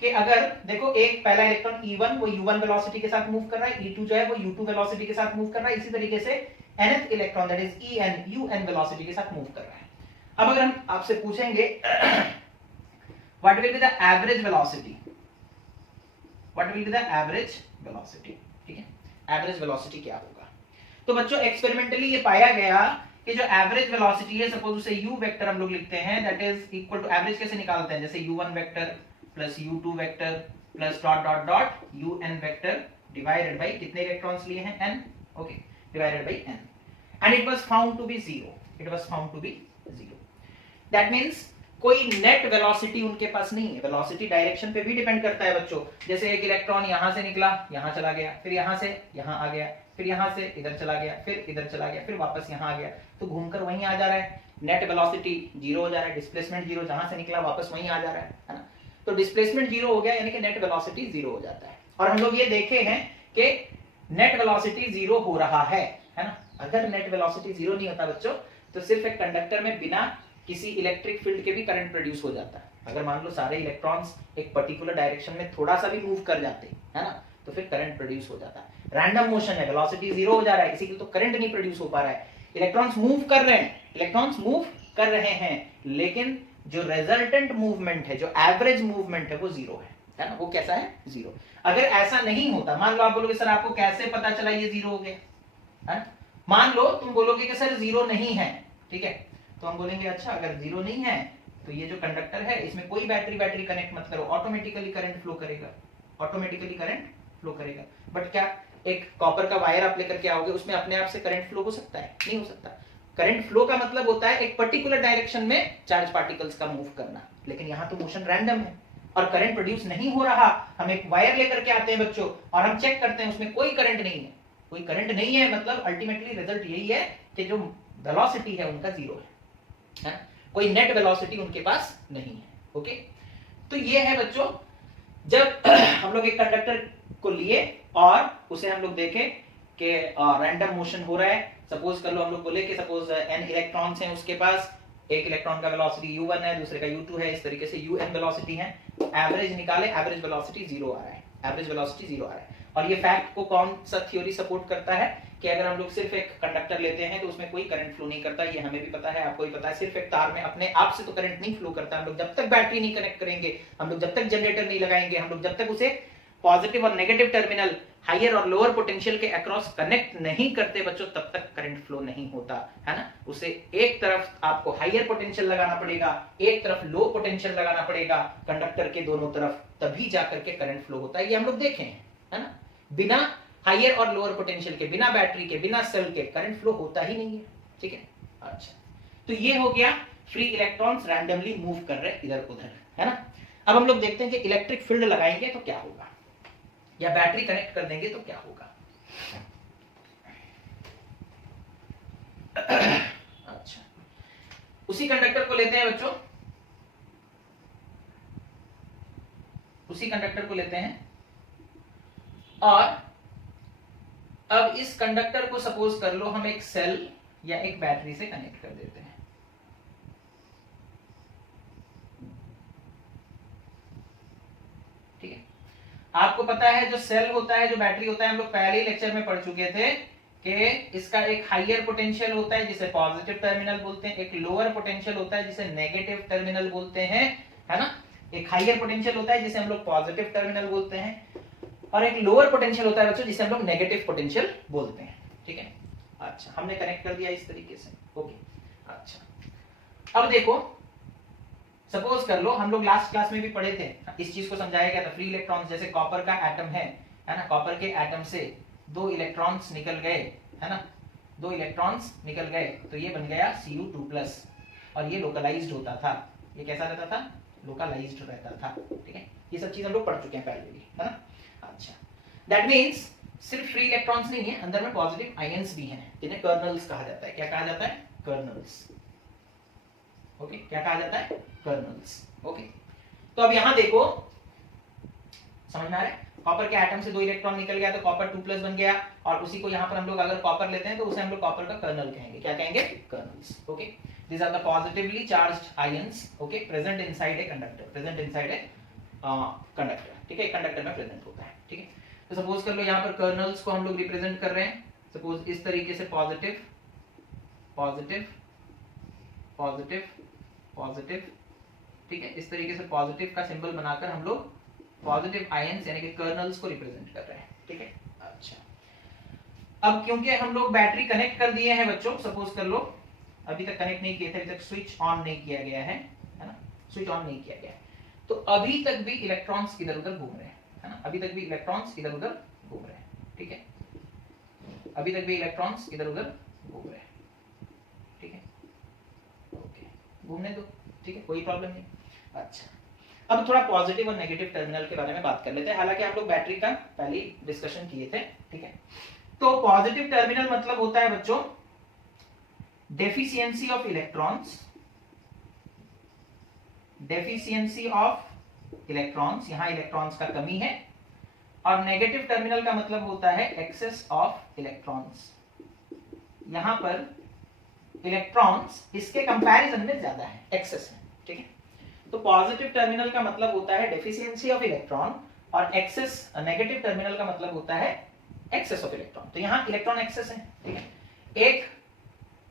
कि अगर देखो एक पहला इलेक्ट्रॉन E1 वो U1 वेलोसिटी के साथ मूव कर रहा है, E2 जो है वो U2 वेलोसिटी के साथ मूव कर रहा है, इसी तरीके से nth electron that is En UN velocity के साथ मूव कर रहा है। अब अगर हम आपसे पूछेंगे what will be the average velocity, ठीक है, एवरेज वेलोसिटी क्या होगा, तो बच्चों एक्सपेरिमेंटली ये पाया गया कि जो एवरेज वेलोसिटी है, सपोज उसे U वेक्टर हम लोग लिखते हैं, that is equal to, average कैसे निकालते हैं, जैसे U1 vector plus U2 vector plus dot dot dot UN vector divided by कितने इलेक्ट्रॉन्स लिए हैं, n, okay, divided by n, and it was found to be zero, that means कोई net velocity उनके पास नहीं है। वेलोसिटी डायरेक्शन पे भी डिपेंड करता है बच्चों, जैसे एक इलेक्ट्रॉन यहां से निकला, यहां चला गया, फिर यहां से यहां आ गया, फिर यहां से इधर चला गया, फिर इधर चला गया, फिर वापस यहां आ गया, तो घूमकर वहीं आ जा रहा है, नेट वेलोसिटी जीरो हो जा रहा है, डिस्प्लेसमेंट जीरो, जहां से निकला वापस वहीं आ जा रहा है ना, तो डिस्प्लेसमेंट जीरो हो गया यानी कि नेट वेलोसिटी जीरो हो जाता है। और हम लोग ये देखे हैं कि नेट वेलोसिटी जीरो हो रहा है ना। अगर नेट वेलोसिटी जीरो नहीं होता बच्चों, तो सिर्फ एक कंडक्टर में बिना किसी इलेक्ट्रिक फील्ड के भी करंट प्रोड्यूस हो जाता है। अगर मान लो सारे इलेक्ट्रॉन्स एक पर्टिकुलर डायरेक्शन में थोड़ा सा भी मूव कर जाते, है ना, तो फिर करंट प्रोड्यूस हो जाता है। रैंडम मोशन है, वेलोसिटी जीरो हो जा रहा है, इसी के लिए तो करंट नहीं प्रोड्यूस हो पा रहा है। इलेक्ट्रॉन्स मूव कर रहे हैं, इलेक्ट्रॉन्स मूव कर रहे हैं, लेकिन जो रिजल्टेंट मूवमेंट है, जो एवरेज मूवमेंट है वो जीरो है ना, वो कैसा है, जीरो। अगर ऐसा नहीं होता, मान लो आप बोलोगे सर आपको कैसे पता चला ये जीरो हो गया है? मान लो तुम बोलोगे कि सर जीरो नहीं है, ठीक है, तो हम बोलेंगे अच्छा अगर जीरो नहीं है तो ये जो कंडक्टर है इसमें कोई बैटरी कनेक्ट मत करो, ऑटोमेटिकली करंट फ्लो करेगा, ऑटोमेटिकली करंट फ्लो करेगा। बट क्या एक कॉपर का वायर आप लेकर के आओगे, उसमें अपने आप से करंट फ्लो हो सकता है? नहीं हो सकता। करंट फ्लो का मतलब होता है एक पर्टिकुलर डायरेक्शन में चार्ज पार्टिकल्स का मूव करना, लेकिन यहां तो मोशन रैंडम है और करंट प्रोड्यूस नहीं हो रहा। हम एक वायर लेकर के आते हैं बच्चों और हम चेक करते हैं उसमें कोई करंट नहीं है, कोई करंट नहीं है, मतलब अल्टीमेटली रिजल्ट यही है कि जो वेलोसिटी है उनका जीरो है, कोई नेट वेलोसिटी उनके पास नहीं है। ओके, तो ये है बच्चों, जब हम लोग एक कंडक्टर को लिए और उसे हम लोग देखें कि रैंडम मोशन हो रहा है। सपोज कर लो हम लोग बोले कि सपोज n इलेक्ट्रॉन्स हैं उसके पास, एक इलेक्ट्रॉन का वेलोसिटी u1 है, दूसरे का u2 है, इस तरीके से un वेलोसिटी है। एवरेज निकाले, एवरेज वेलोसिटी जीरो आ रहा है, एवरेज वेलोसिटी जीरो आ रहा है। और ये फैक्ट को कौन सा थ्योरी सपोर्ट करता है कि अगर हम लोग सिर्फ एक कंडक्टर लेते हैं तो उसमें कोई करंट फ्लो नहीं करता, ये हमें भी पता है, आपको भी पता है। सिर्फ एक तार में अपने आप से तो करंट नहीं फ्लो करता। हम लोग जब तक बैटरी नहीं कनेक्ट करेंगे, हम लोग जब तक जनरेटर नहीं लगाएंगे, हम लोग जब तक उसे पॉजिटिव और नेगेटिव टर्मिनल हायर और लोअर पोटेंशियल के अक्रॉस कनेक्ट नहीं करते बच्चों, तब तक करंट फ्लो नहीं होता है ना। उसे एक तरफ आपको हायर पोटेंशियल लगाना पड़ेगा, एक तरफ लो पोटेंशियल लगाना पड़ेगा कंडक्टर के दोनों तरफ, तभी जाकर के करंट फ्लो होता है। ये हम लोग देखें है ना, बिना हायर और लोअर पोटेंशियल के, बिना बैटरी के, बिना सेल के करंट फ्लो होता ही नहीं है। ठीक है, अच्छा, तो ये हो गया फ्री इलेक्ट्रॉन्स रैंडमली मूव कर रहे इधर उधर, है ना। अब हम लोग देखते हैं कि इलेक्ट्रिक फील्ड लगाएंगे तो क्या होगा, या बैटरी कनेक्ट कर देंगे तो क्या होगा। अच्छा, उसी कंडक्टर को लेते हैं बच्चों, उसी कंडक्टर को लेते हैं और अब इस कंडक्टर को सपोज कर लो हम एक सेल या एक बैटरी से कनेक्ट कर देते हैं। ठीक है, आपको पता है जो सेल होता है, जो बैटरी होता है, हम लोग पहले ही लेक्चर में पढ़ चुके थे कि इसका एक हायर पोटेंशियल होता है जिसे पॉजिटिव टर्मिनल बोलते हैं, एक लोअर पोटेंशियल होता है जिसे नेगेटिव टर्मिनल बोलते हैं, है ना। एक हायर पोटेंशियल होता है जिसे हम लोग पॉजिटिव टर्मिनल बोलते हैं, और एक लोअर पोटेंशियल होता है बच्चों जिसे हम लोग नेगेटिव पोटेंशियल बोलते हैं। ठीक है, अच्छा, हमने कनेक्ट कर दिया इस तरीके से। ओके, अच्छा, अब देखो सपोज कर लो, हम लोग लास्ट क्लास में भी पढ़े थे, इस चीज को समझाया गया था। फ्री इलेक्ट्रॉन्स, जैसे कॉपर का एटम है ना, कॉपर के एटम से दो इलेक्ट्रॉन्स निकल गए, है ना, दो इलेक्ट्रॉन्स निकल गए तो ये बन गया Cu2+, और ये लोकलाइज्ड होता था। ये कैसा रहता था, लोकलाइज्ड रहता था। ठीक है, ये सब चीज हम लोग पढ़ चुके हैं पहले भी, है ना। अच्छा, दैट मींस सिर्फ फ्री इलेक्ट्रॉन्स नहीं है, अंदर में पॉजिटिव आयंस भी हैं, जिन्हें कर्नल्स कहा जाता है। क्या कहा जाता है, कर्नल्स। ओके, क्या कहा जाता है, कर्नल्स। ओके, तो अब यहां देखो, समझ में आ रहा है, कॉपर के एटम से दो इलेक्ट्रॉन निकल गया तो कॉपर 2+ बन गया, और उसी को यहां पर हम लोग अगर कॉपर लेते हैं तो उसे हम लोग कॉपर का कर्नल कहेंगे। क्या कहेंगे, colonel's. Okay, these are the positively charged ions, okay, present inside a conductor, present inside a conductor। ठीक है, कंडक्टर में प्रेजेंट होता है। ठीक है, तो सपोज कर लो यहाँ पर कर्नल्स को हम लोग रिप्रेजेंट कर रहे हैं, सपोज इस तरीके से, पॉजिटिव पॉजिटिव पॉजिटिव पॉजिटिव। ठीक है, इस तरीके से पॉजिटिव का सिंबल बनाकर हम लोग पॉजिटिव आयंस यानी कि कर्नल्स को रिप्रेजेंट कर रहे हैं। ठीक है, अच्छा, अब क्योंकि हम लोग बैटरी कनेक्ट कर दिए हैं बच्चों, सपोज कर लो अभी तक कनेक्ट नहीं किए थे, अभी तक स्विच ऑन नहीं किया गया है ना, स्विच ऑन नहीं किया गया है, तो अभी तक भी इलेक्ट्रॉन्स इधर उधर घूम रहे हैं, है ना, अभी तक भी इलेक्ट्रॉन्स इधर उधर घूम रहे हैं। ठीक है, अभी तक भी इलेक्ट्रॉन्स इधर उधर घूम रहे हैं। ठीक है, ओके, घूमने दो, ठीक है, कोई प्रॉब्लम नहीं। अच्छा, अब थोड़ा पॉजिटिव और नेगेटिव टर्मिनल के बारे में बात कर लेते हैं, हालांकि हम लोग बैटरी का पहले ही डिस्कशन किए थे। ठीक है, तो पॉजिटिव टर्मिनल मतलब होता है बच्चों deficiency of electrons, deficiency of electrons, यहां इलेक्ट्रॉन्स का कमी है, और नेगेटिव टर्मिनल का मतलब होता है एक्सेस ऑफ इलेक्ट्रॉन्स, यहां पर इलेक्ट्रॉन्स इसके कंपैरिजन में ज्यादा है, एक्सेस है। ठीक है, तो पॉजिटिव टर्मिनल का मतलब होता है डेफिशिएंसी ऑफ इलेक्ट्रॉन, और एक्सेस नेगेटिव टर्मिनल का मतलब होता है एक्सेस ऑफ इलेक्ट्रॉन। तो यहां इलेक्ट्रॉन एक्सेस है, ठीक है। एक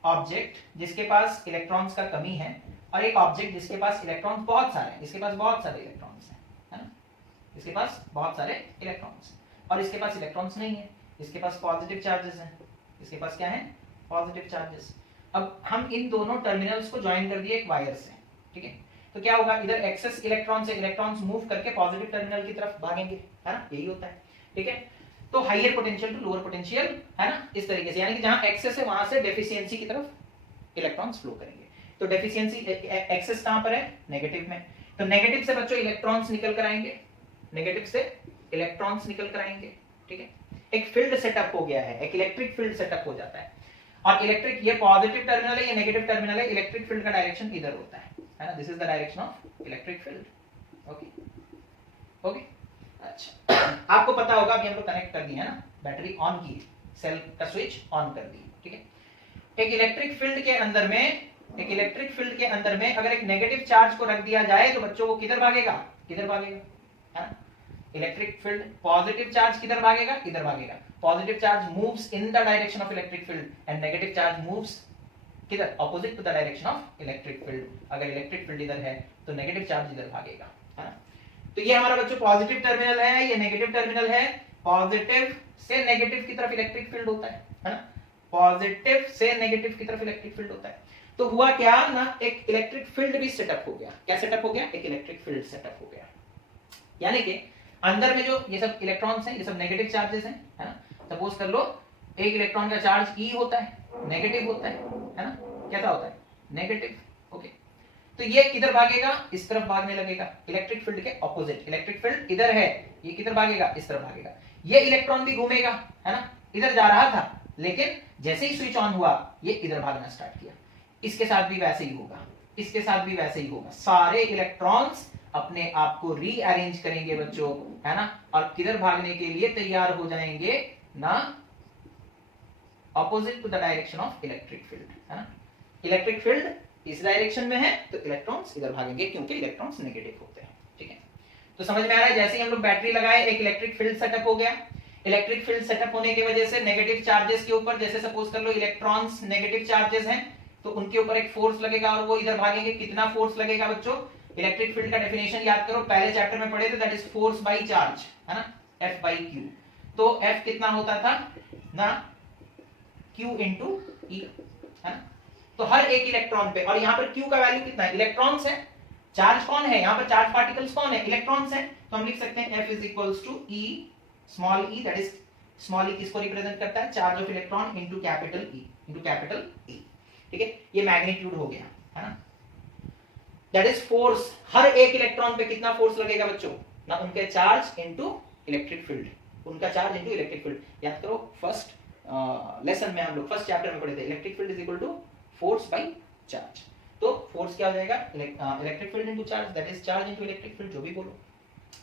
ऑब्जेक्ट जिसके पास इलेक्ट्रॉन्स का कमी है और एक ऑब्जेक्ट जिसके पास इलेक्ट्रॉन्स बहुत सारे हैं, इसके पास बहुत सारे इलेक्ट्रॉन्स हैं, है ना, इसके पास बहुत सारे इलेक्ट्रॉन्स, और इसके पास इलेक्ट्रॉन्स नहीं है, इसके पास पॉजिटिव चार्जेस हैं, इसके पास क्या है, पॉजिटिव चार्जेस। अब हम इन दोनों टर्मिनल्स को ज्वाइन कर दिए एक वायर से, ठीक है। तो क्या होगा, इधर एक्सेस इलेक्ट्रॉन से इलेक्ट्रॉन्स मूव करके पॉजिटिव टर्मिनल की तरफ भागेंगे, है ना, यही होता है, ठीक है। तो higher potential to lower potential, है ना, इस तरीके से, यानी कि जहां एक्सेस है वहां से डेफिशिएंसी की तरफ इलेक्ट्रॉन्स फ्लो करेंगे। तो डेफिशिएंसी एक्सेस कहां पर है, नेगेटिव में। तो नेगेटिव से बच्चों इलेक्ट्रॉन्स निकल कर आएंगे, नेगेटिव से इलेक्ट्रॉन्स निकल कर आएंगे, ठीक है। एक फील्ड सेटअप हो गया है, एक इलेक्ट्रिक फील्ड सेटअप हो जाता है। और इलेक्ट्रिक, ये पॉजिटिव टर्मिनल है, ये नेगेटिव टर्मिनल है, इलेक्ट्रिक फील्ड का डायरेक्शन इधर होता है ना, this is the direction of electric field. Okay okay, अच्छा आपको पता होगा, अभी हम लोग कनेक्ट कर दिए है ना, बैटरी ऑन की, सेल का स्विच ऑन कर दी, ठीक है। एक इलेक्ट्रिक फील्ड के अंदर में, एक इलेक्ट्रिक फील्ड के अंदर में अगर एक नेगेटिव चार्ज को रख दिया जाए तो बच्चों वो किधर भागेगा, किधर भागेगा, है ना। इलेक्ट्रिक फील्ड, पॉजिटिव चार्ज किधर भागेगा, इधर भागेगा। Positive charge moves in the direction of electric field and negative charge moves किधर, opposite to the direction of electric field. अगर इलेक्ट्रिक फील्ड इधर है तो नेगेटिव चार्ज इधर भागेगा, है ना। तो ये हमारा बच्चों पॉजिटिव टर्मिनल है, ये नेगेटिव टर्मिनल है। पॉजिटिव से नेगेटिव की तरफ इलेक्ट्रिक फील्ड होता है ना, पॉजिटिव से नेगेटिव की तरफ इलेक्ट्रिक फील्ड होता है। तो हुआ क्या ना, एक इलेक्ट्रिक फील्ड भी सेटअप हो गया। क्या सेटअप हो गया, एक इलेक्ट्रिक फील्ड सेटअप हो गया। यानी कि अंदर में जो ये सब इलेक्ट्रॉन्स हैं, ये सब नेगेटिव चार्जेस हैं, है ना। सपोज कर लो एक इलेक्ट्रॉन का चार्ज ई होता है, नेगेटिव होता है ना, कैसा होता है, नेगेटिव। ओके, तो ये किधर भागेगा, इस तरफ भागने लगेगा, इलेक्ट्रिक फील्ड के ऑपोजिट। इलेक्ट्रिक फील्ड इधर है, ये किधर भागेगा, इस तरफ भागेगा। ये इलेक्ट्रॉन भी घूमेगा, है ना, इधर जा रहा था, लेकिन जैसे ही स्विच ऑन हुआ ये इधर भागना स्टार्ट किया। इसके साथ भी वैसे ही होगा, इसके साथ भी वैसे ही होगा। सारे इलेक्ट्रॉन्स अपने आप को रीअरेंज करेंगे बच्चों, है ना, और किधर भागने के लिए तैयार हो जाएंगे ना, opposite to the direction of electric field, है ना। इलेक्ट्रिक फील्ड इस डायरेक्शन में है तो इलेक्ट्रॉन्स इधर भागेंगे, क्योंकि इलेक्ट्रॉन्स नेगेटिव होते हैं, ठीक है। तो समझ में आ रहा है, जैसे ही हम लोग बैटरी लगाए एक इलेक्ट्रिक फील्ड सेटअप हो गया। इलेक्ट्रिक फील्ड सेटअप होने की वजह से नेगेटिव चार्जेस के ऊपर, जैसे सपोज कर लो इलेक्ट्रॉन्स नेगेटिव चार्जेस हैं, तो उनके ऊपर एक फोर्स लगेगा और वो इधर भागेंगे। कितना फोर्स लगेगा बच्चों, इलेक्ट्रिक फील्ड का डेफिनेशन याद करो, पहले चैप्टर में पढ़े थे, that is force by charge, है ना, F by Q। तो F कितना होता था ना, Q into E, है ना। तो हर एक इलेक्ट्रॉन पे, और यहाँ पर Q का वैल्यू कितना है, इलेक्ट्रॉन्स है, चार्ज कौन है यहाँ पर, चार्ज पार्टिकल्स कौन है, इलेक्ट्रॉन्स है। तो हम लिख सकते हैं F is equals to E small e, that is small e किसको रिप्रेजेंट करता है, charge of electron into capital E, into capital E, ठीक है। ये मैग्नीट्यूड हो गया, है ना, दैट इज फोर्स। हर एक इलेक्ट्रॉन पे कितना फोर्स लगेगा बच्चों ना, उनके चार्ज इनटू इलेक्ट्रिक फील्ड, उनका चार्ज इनटू इलेक्ट्रिक फील्ड। याद करो फर्स्ट लेसन में हम लोग फर्स्ट चैप्टर में पढ़े थे, electric field is equal to force by charge. तो फोर्स क्या हो जाएगा, electric field into charge, that is charge into electric field, जो भी बोलो,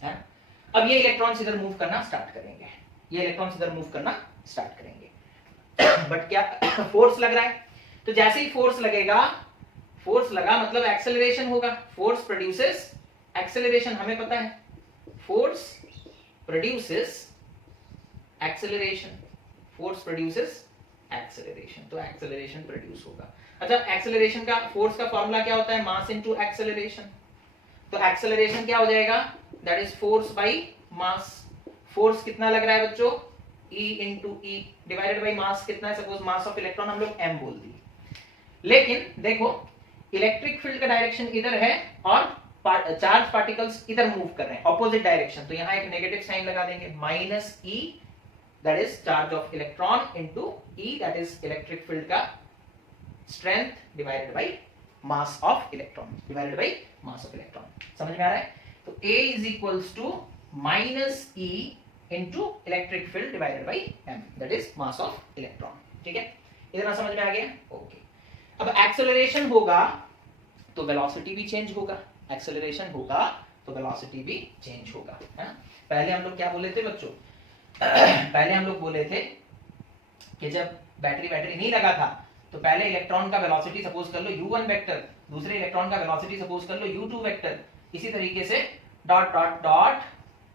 है। अब ये इलेक्ट्रॉन्स इधर मूव करना स्टार्ट करेंगे, ये इलेक्ट्रॉन्स इधर मूव करना स्टार्ट करेंगे। बट क्या फोर्स लग रहा है, तो जैसे ही फोर्स लगेगा, फोर्स लगा मतलब एक्सेलरेशन होगा। फोर्स प्रोड्यूसेस एक्सेलरेशन, हमें पता है, force produces acceleration, force produces acceleration, तो एक्सेलरेशन प्रोड्यूस होगा। अच्छा, एक्सेलरेशन का, फोर्स का फॉर्मूला क्या होता है, मास इनटू एक्सेलरेशन। तो एक्सेलरेशन क्या हो जाएगा, that is force by mass. Force कितना लग रहा है बच्चों, E into E divided by मास कितना है, सपोज मास ऑफ इलेक्ट्रॉन हम लोग m बोल दी। लेकिन देखो इलेक्ट्रिक फील्ड का डायरेक्शन इधर है और चार्ज पार्टिकल्स इधर मूव कर रहे हैं, ऑपोजिट डायरेक्शन। तो यहां एक नेगेटिव साइन लगा देंगे, minus E, that is charge of electron into E, that is electric field का strength divided by mass of electron, divided by mass of electron. समझ में आ रहा है, तो A is equals to minus E into electric field divided by m, that is mass of electron, ठीक है। इतना समझ में आ गया, ओके। अब एक्सेलरेशन होगा तो वेलोसिटी भी चेंज होगा, एक्सेलरेशन होगा तो वेलोसिटी भी चेंज होगा, है ना। पहले हम लोग क्या बोले थे बच्चों, पहले हम लोग बोले थे कि जब बैटरी नहीं लगा था तो पहले इलेक्ट्रॉन का वेलोसिटी सपोज कर लो u1 वेक्टर, दूसरे इलेक्ट्रॉन का वेलोसिटी सपोज कर लो u2 वेक्टर, इसी तरीके से dot dot dot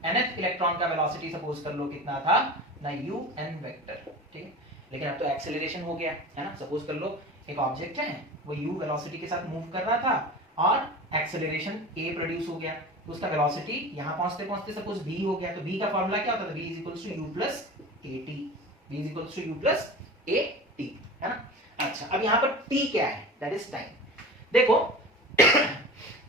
nth electron का वेलोसिटी सपोज कर लो कितना था ना u n वेक्टर, ठीक है। लेकिन अब तो एक्सेलरेशन हो गया है ना। सपोज कर लो एक ऑब्जेक्ट है, वो u वेलोसिटी के साथ मूव कर रहा था और एक्सेलरेशन a प्रोड्यूस हो गया, तो उसका वेलोसिटी यहां पहुंचते पहुंचते सपोज v हो गया, तो v का फार्मूला क्या होता था, v is equals to u plus at, v is equals to u plus at, है ना। अच्छा, अब यहां पर t क्या है, दैट इज टाइम। देखो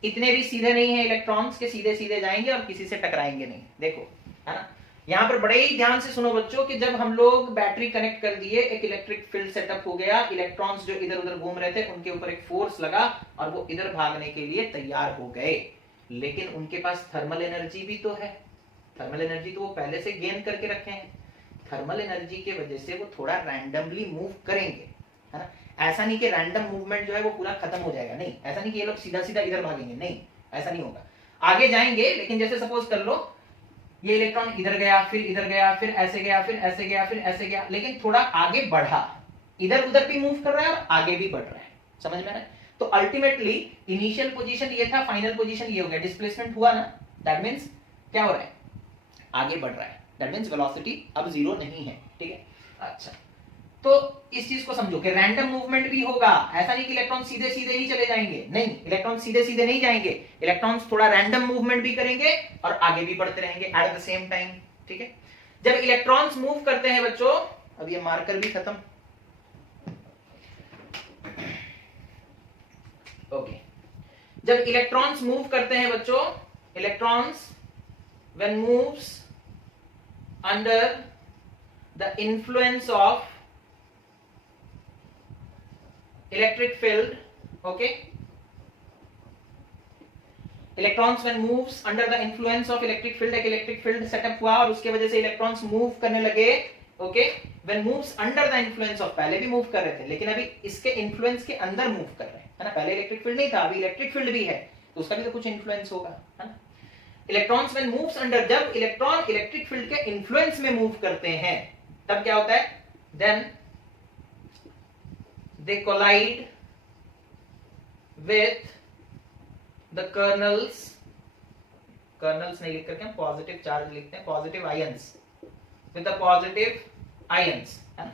इतने भी सीधे नहीं है इलेक्ट्रॉन्स के सीधे सीधे जाएंगे और किसी से टकराएंगे नहीं, देखो, है ना। यहां पर बड़े ही ध्यान से सुनो बच्चों कि जब हम लोग बैटरी कनेक्ट कर दिए, एक इलेक्ट्रिक फील्ड सेटअप हो गया, इलेक्ट्रॉन्स जो इधर उधर घूम रहे थे उनके ऊपर एक फोर्स लगा और वो इधर भागने के लिए तैयार हो गए, लेकिन उनके पास थर्मल एनर्जी भी तो है। थर्मल एनर्जी तो वो पहले से गेन करके रखे हैं। थर्मल एनर्जी की वजह से वो थोड़ा रैंडमली मूव करेंगे, है ना। ऐसा नहीं कि रैंडम मूवमेंट जो है वो पूरा खत्म हो जाएगा, नहीं। ऐसा नहीं कि ये लोग सीधा सीधा इधर भागेंगे, नहीं, ऐसा नहीं होगा। आगे जाएंगे, लेकिन जैसे सपोज कर लो ये इलेक्ट्रॉन इधर गया, फिर इधर गया, फिर ऐसे गया, फिर ऐसे गया, फिर ऐसे गया, लेकिन थोड़ा आगे बढ़ा, इधर उधर भी मूव कर रहा है और आगे भी बढ़ रहा है, समझ में आ रहा है। तो अल्टीमेटली इनिशियल पोजीशन ये था, फाइनल पोजीशन ये हो गया, डिस्प्लेसमेंट हुआ ना, दैट मींस क्या हो रहा है, आगे बढ़ रहा है, दैट मींस वेलोसिटी अब जीरो नहीं है, ठीक है। अच्छा, तो इस चीज को समझो कि रैंडम मूवमेंट भी होगा, ऐसा नहीं कि इलेक्ट्रॉन सीधे सीधे ही चले जाएंगे, नहीं, इलेक्ट्रॉन सीधे सीधे नहीं जाएंगे, इलेक्ट्रॉन्स थोड़ा रैंडम मूवमेंट भी करेंगे और आगे भी बढ़ते रहेंगे एट द सेम टाइम, ठीक है। जब इलेक्ट्रॉन्स मूव करते हैं बच्चों, अब ये मार्कर भी खत्म, ओके। जब इलेक्ट्रॉन्स मूव करते हैं बच्चों, electrons when moves under the influence of electric field, okay, electrons when moves under the influence of electric field, एक electric field सेटअप हुआ और उसके वजह से इलेक्ट्रॉन्स मूव करने लगे, okay, when moves under the influence of, पहले भी मूव कर रहे थे लेकिन अभी इसके इन्फ्लुएंस के अंदर मूव कर रहे हैं, है ना। पहले इलेक्ट्रिक फील्ड नहीं था, अभी इलेक्ट्रिक फील्ड भी है, तो उसका भी तो कुछ इन्फ्लुएंस होगा, है ना। इलेक्ट्रॉन्स when moves under, जब इलेक्ट्रॉन इलेक्ट्रिक फील्ड के इन्फ्लुएंस में मूव करते हैं तब क्या होता है, then they collide with the kernels नहीं लिख करके हम पॉजिटिव चार्ज लिखते हैं, positive ions, with the positive ions, है ना।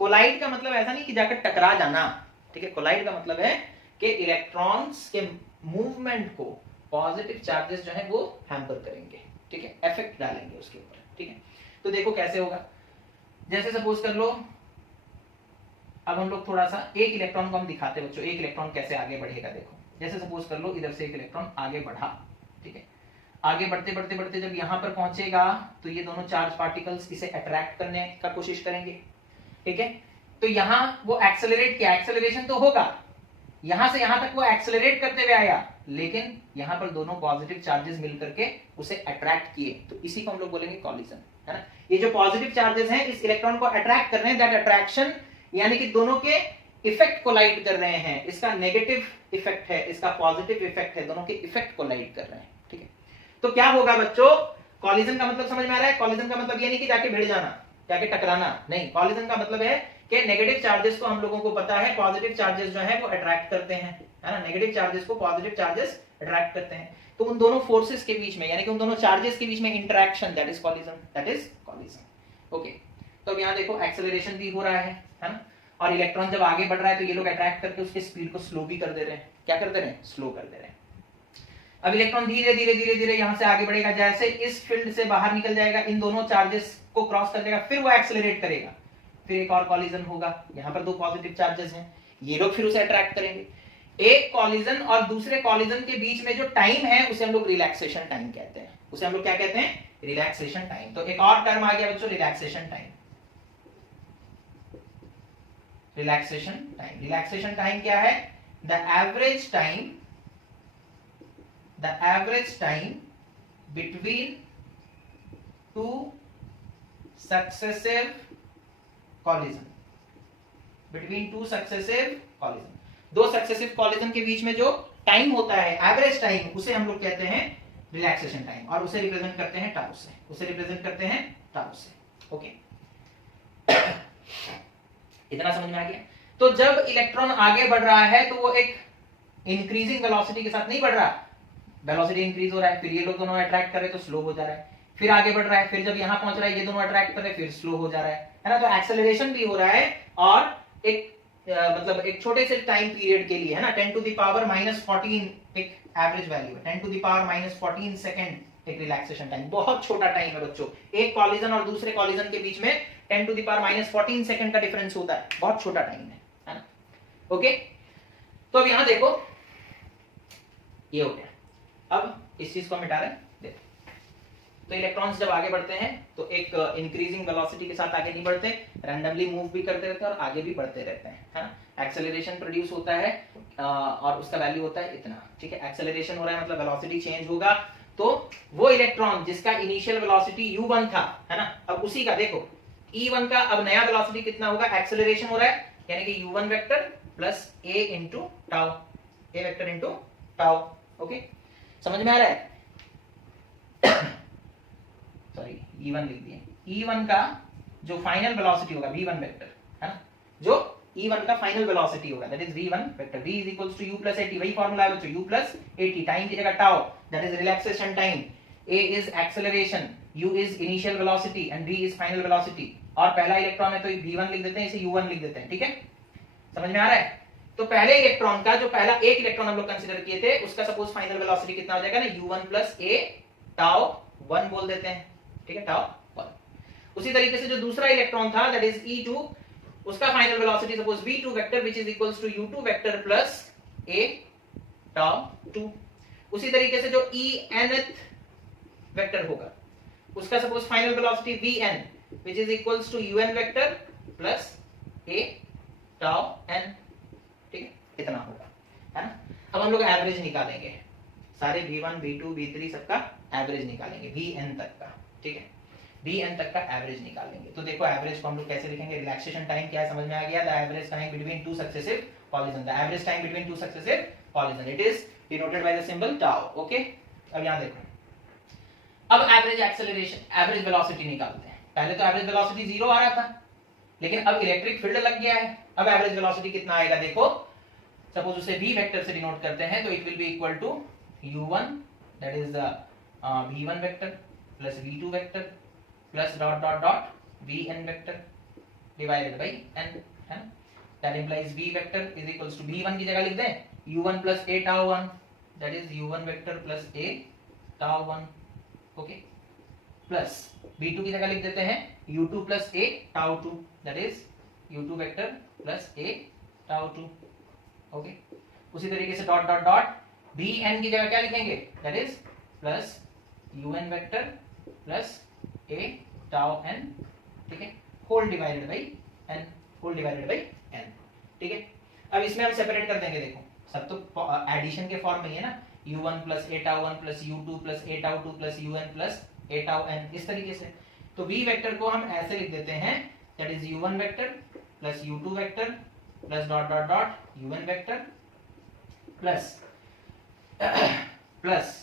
कोलाइड का मतलब ऐसा नहीं कि जाकर टकरा जाना, ठीक है। कोलाइड का मतलब है कि इलेक्ट्रॉन्स के मूवमेंट को पॉजिटिव चार्जेस जो है वो हैम्पर करेंगे, ठीक है, इफेक्ट डालेंगे उसके ऊपर, ठीक है। तो देखो कैसे होगा, जैसे सपोज कर लो अब हम लोग थोड़ा सा एक इलेक्ट्रॉन को हम दिखाते हैं बच्चों, एक इलेक्ट्रॉन कैसे आगे बढ़ेगा। देखो जैसे सपोज कर लो इधर से एक इलेक्ट्रॉन आगे बढ़ा, ठीक है। आगे बढ़ते बढ़ते बढ़ते जब यहां पर पहुंचेगा तो ये दोनों चार्ज पार्टिकल्स इसे अट्रैक्ट करने का कोशिश करेंगे, ठीक है। तो यहां वो एक्सेलरेट किया, एक्सेलरेशन तो होगा, यहां से यहां तक वो एक्सेलरेट करते हुए आया, लेकिन यहां पर दोनों पॉजिटिव चार्जेस मिल करके उसे अट्रैक्ट किए, तो इसी को हम लोग बोलेंगे कॉलिजन, है ना। ये जो पॉजिटिव चार्जेस हैं इस इलेक्ट्रॉन को अट्रैक्ट कर रहे हैं, दैट अट्रैक्शन यानी कि दोनों के इफेक्ट कोलाइड कर रहे हैं, इसका नेगेटिव इफेक्ट है, इसका पॉजिटिव इफेक्ट है, दोनों के इफेक्ट कोलाइड कर रहे हैं, ठीक है। तो क्या होगा बच्चों, कॉलिजन का मतलब समझ में आ रहा है। कॉलिजन का मतलब ये नहीं कि जाके भिड़ जाना, जाके टकराना, नहीं। कॉलिजन का मतलब है कि नेगेटिव चार्जेस को हम लोगों को पता है पॉजिटिव चार्जेस जो है वो अट्रैक्ट करते हैं, है ना। नेगेटिव चार्जेस को पॉजिटिव चार्जेस अट्रैक्ट करते हैं, तो उन दोनों फोर्सेस के बीच में यानी कि उन दोनों चार्जेस के बीच में interaction, that is collision, that is collision, okay. तो अब यहाँ देखो एक्सेलरेशन भी हो रहा है ना, और इलेक्ट्रॉन जब आगे बढ़ रहा है तो ये लोग अट्रैक्ट करके उसके स्पीड को स्लो भी कर दे रहे हैं, क्या कर दे रहे हैं, स्लो कर दे रहे हैं। अब इलेक्ट्रॉन धीरे धीरे धीरे धीरे यहां से आगे बढ़ेगा, जैसे इस फील्ड से बाहर निकल जाएगा, इन दोनों चार्जेस को क्रॉस कर देगा, फिर वो एक्सेलरेट करेगा, फिर एक और कॉलिजन होगा, यहां पर दो पॉजिटिव चार्जेस हैं, ये लोग फिर उसे अट्रैक्ट करेंगे। एक कॉलिजन और दूसरे कॉलिजन के बीच में जो टाइम है उसे हम लोग रिलैक्सेशन टाइम कहते हैं, उसे हम लोग क्या कहते हैं, रिलैक्सेशन टाइम। तो एक और टर्म आ गया बच्चों, relaxation time. Relaxation time, relaxation time क्या है, the average time between two successive collision, between two successive collision, दो सक्सेसिव कॉलिजन के बीच में जो टाइम होता है, एवरेज टाइम, उसे हम लोग कहते हैं रिलैक्सेशन टाइम, और उसे रिप्रेजेंट करते हैं टाउ से, उसे रिप्रेजेंट करते हैं टाउ से, ओके। इतना समझ में आ गया। तो जब इलेक्ट्रॉन आगे बढ़ रहा है तो वो एक इंक्रीजिंग वेलोसिटी के साथ नहीं बढ़ रहा, वेलोसिटी इंक्रीज हो रहा है, फिर ये लोग दोनों अट्रैक्ट कर रहे तो स्लो हो जा रहा है, फिर आगे बढ़ रहा है, फिर जब यहाँ पहुंच रहा है ये दोनों अट्रैक्ट कर रहे हैं, फिर स्लो हो जा रहा है ना। तो एक्सेलरेशन भी हो रहा है और एक मतलब एक छोटे से टाइम पीरियड के लिए, है ना। 10 टू द पावर -14 एक एवरेज वैल्यू है, 10 टू द पावर -14 सेकंड एक रिलैक्सेशन टाइम, बहुत छोटा टाइम है बच्चों। एक कॉलिजन और दूसरे कॉलिजन के बीच में 10 टू द पावर -14 सेकंड का डिफरेंस होता है, बहुत छोटा टाइम है ना। ओके, तो अब यहां देखो ये हो गया। अब इस चीज को मिटा रहे हैं, देखो तो इलेक्ट्रॉन्स जब आगे बढ़ते हैं तो एक इंक्रीजिंग वेलोसिटी के साथ आगे नहीं बढ़ते, रैंडमली मूव भी करते रहते हैं और आगे भी बढ़ते रहते हैं, है ना। एक्सेलरेशन प्रोड्यूस होता है और उसका वैल्यू होता है इतना, ठीक है। एक्सेलरेशन हो रहा है मतलब वेलोसिटी चेंज होगा, तो वो इलेक्ट्रॉन जिसका इनिशियल वेलोसिटी u1 था, है ना, अब उसी का देखो e1 का अब नया वेलोसिटी कितना होगा, एक्सेलरेशन हो रहा है, यानी कि u1 vector plus a into tau, a vector into tau. Okay, समझ में आ रहा है? सॉरी E1 लिख दिए, E1 का जो फाइनल वेलोसिटी होगा V1 वेक्टर, है ना, जो E1 का फाइनल वेलोसिटी होगा that is V1 vector, V is equals to U plus AT, वही फार्मूला है बच्चों, U प्लस AT, टाइम की जगह tau that is relaxation time, A is acceleration, U is initial velocity and V is final velocity. और पहला electron है तो V1 लिख देते हैं, इसे U1 लिख देते हैं, ठीक है, समझ में आ रहा है? तो पहले इलेक्ट्रॉन का जो पहला एक इलेक्ट्रॉन हम लोग कंसीडर किए थे उसका सपोज फाइनल वेलोसिटी कितना हो जाएगा ना, U1 प्लस A टाउ 1 बोल देते हैं, ठीक है, टाउ 1। उसी तरीके से जो दूसरा इलेक्ट्रॉन था दैट इज E2, उसका final velocity suppose V2 vector which is equals to U2 vector plus A tau 2। उसी तरीके से जो Enth वेक्टर होगा उसका suppose final velocity Vn which is equals to Un vector plus A tau n, ठीक है, इतना होगा, है ना। अब हम लोग एवरेज निकालेंगे, सारे V1 V2 V3 सबका एवरेज निकालेंगे Vn तक का, ठीक है, Vn तक का एवरेज निकालेंगे। तो देखो एवरेज को हम लोग कैसे लिखेंगे, रिलैक्सेशन टाइम क्या है समझ में आ गया, the average time between two successive collision, the average time between two successive collision, it is denoted by the symbol tau. Okay, अब यहां देखो, अब एवरेज एक्सेलरेशन, एवरेज वेलोसिटी निकालते हैं। पहले तो एवरेज वेलोसिटी 0 आ रहा था, लेकिन अब इलेक्ट्रिक फील्ड लग गया है, अब एवरेज वेलोसिटी कितना आएगा देखो, सपोज उसे v वेक्टर से डिनोट करते हैं तो it will be equal to u1 that is v1 vector plus v2 vector plus dot dot dot vn vector divided by n, है ना। That implies v vector is equals to v1 की जगह लिख दें u1 plus a tau 1 that is u1 vector plus a tau 1, okay, plus v2 की जगह लिख देते हैं u2 plus a tau 2 that is u2 vector plus a tau 2, okay. उसी तरीके से डॉट डॉट डॉट vn की जगह क्या लिखेंगे, that is plus un vector plus a tau n, ठीक है, whole divided by n, whole divided by n, ठीक है। अब इसमें हम सेपरेट कर देंगे, देखो सब तो एडिशन के फॉर्म में ही है ना, u1 plus a tau 1 plus u2 plus a tau 2 plus un plus a tau n, इस तरीके से। तो v वेक्टर को हम ऐसे लिख देते हैं that is u1 vector plus u2 vector plus dot dot dot un vector plus plus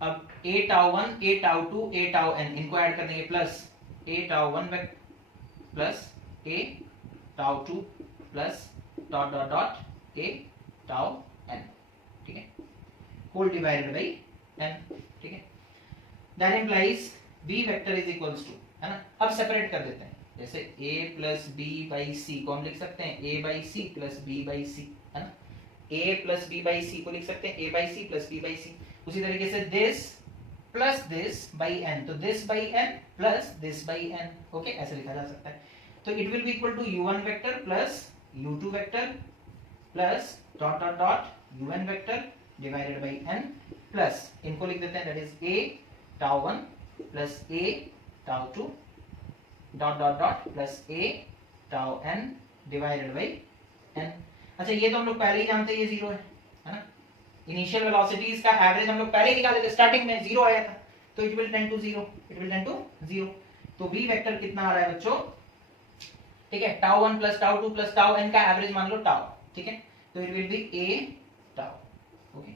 अब a tau 1 a tau 2 a tau n, इनको ऐड कर देंगे, plus a tau 1 vector plus a tau 2 plus dot dot dot a tau n, ठीक है, whole divided by n, ठीक है। That implies v vector is equals to, है ना। अब सेपरेट कर देते हैं, जैसे a plus b by c को हम लिख सकते हैं a by c plus b by c, है ना, a plus b by c को लिख सकते हैं a by c plus b by c। उसी तरीके से this plus this by n, तो this by n plus this by n, okay, ऐसे लिखा जा सकता है। तो it will be equal to u1 vector plus u2 vector plus dot dot dot un vector divided by n plus इनको लिख देते हैं that is a tau 1 plus a tau 2 dot dot dot plus a tau n divided by n। अच्छा, ये तो हम लोग पहले ही जानते हैं ये 0 है ना। इनिशियल वेलोसिटीज का एवरेज हम लोग पहले ही निकाले थे, स्टार्टिंग में 0 आया था, तो it will tend to 0, it will tend to 0। तो v वेक्टर कितना आ रहा है बच्चों, ठीक है, tau 1 plus tau 2 plus tau n का एवरेज मान लो टाउ, ठीक है, तो it will B a tau, okay,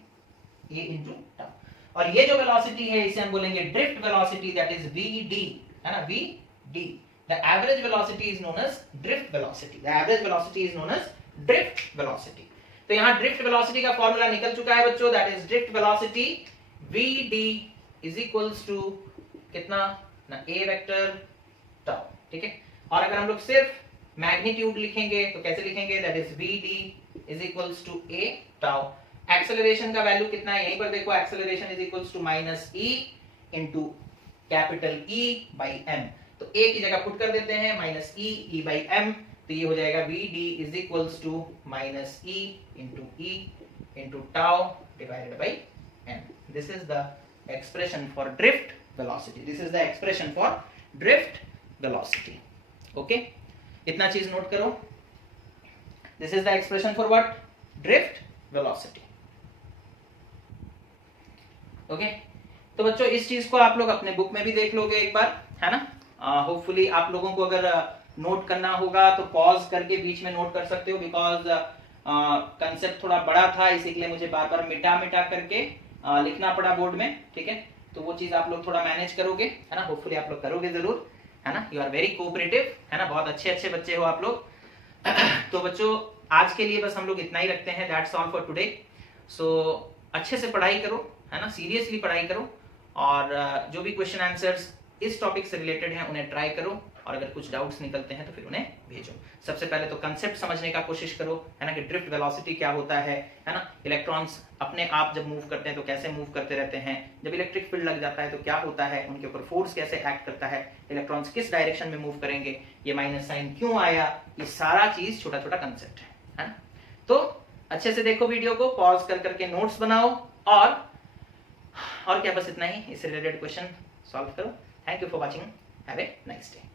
a into tau. और ये जो वेलोसिटी है इसे हम बोलेंगे drift velocity that is vd, है ना, vd। The average velocity is known as drift velocity. The average velocity is known as drift velocity. तो यहाँ drift velocity का फॉर्मूला निकल चुका है बच्चों, that is drift velocity vd is equals to कितना ना a वेक्टर टाउ, ठीक है। और अगर हम लोग सिर्फ मैग्नीट्यूड लिखेंगे तो कैसे लिखेंगे, that is vd is equals to a tau. Acceleration का वैल्यू कितना है, यहीं पर देखो, acceleration is equals to minus e into capital E by m। तो a की जगह पुट कर देते हैं माइनस e बाई m, तो ये हो जाएगा vd is equals to minus e into tau divided by m। This is the expression for drift velocity, this is the expression for drift velocity. Okay, इतना चीज note करो, this is the expression for what, drift velocity. Okay, तो बच्चों इस चीज को आप लोग अपने बुक में भी देख लोगे एक बार, है ना। होपफुली आप लोगों को अगर नोट करना होगा तो पॉज करके बीच में नोट कर सकते हो, बिकॉज कंसेप्ट थोड़ा बड़ा था, इसीलिए मुझे बार बार मिटा करके लिखना पड़ा बोर्ड में, ठीक है। तो वो चीज आप लोग थोड़ा मैनेज करोगे, है ना, होपफुली आप लोग करोगे जरूर, है ना। यू आर वेरी कोऑपरेटिव, है ना, बहुत अच्छे बच्चे हो आप लोग। तो बच्चों आज के लिए बस हम लोग इतना ही रखते हैं, दैट्स ऑल फॉर टुडे। सो अच्छे से पढ़ाई करो, है ना, सीरियसली पढ़ाई करो, और जो भी क्वेश्चन आंसर्स इस टॉपिक से रिलेटेड हैं उन्हें ट्राई करो, और अगर कुछ डाउट्स निकलते हैं तो फिर उन्हें भेजो। सबसे पहले तो कंसेप्ट समझने का कोशिश करो, है ना, कि ड्रिफ्ट वेलोसिटी क्या होता है ना। इलेक्ट्रॉन्स अपने आप जब मूव करते हैं तो कैसे मूव करते रहते हैं, जब इलेक्ट्रिक फील्ड लग जाता है तो क्या होता है, उनके ऊपर फोर्स कैसे एक्ट करता है, इलेक्ट्रॉन्स किस डायरेक्शन में मूव करेंगे, ये माइनस साइन क्यों आया, ये सारा चीज छोटा छोटा कंसेप्ट है ना। तो अच्छे से देखो वीडियो को, पॉज करके नोट्स बनाओ, और क्या, बस इतना ही, इससे रिलेटेड क्वेश्चन सॉल्व करो। Thank you for watching, have a nice day.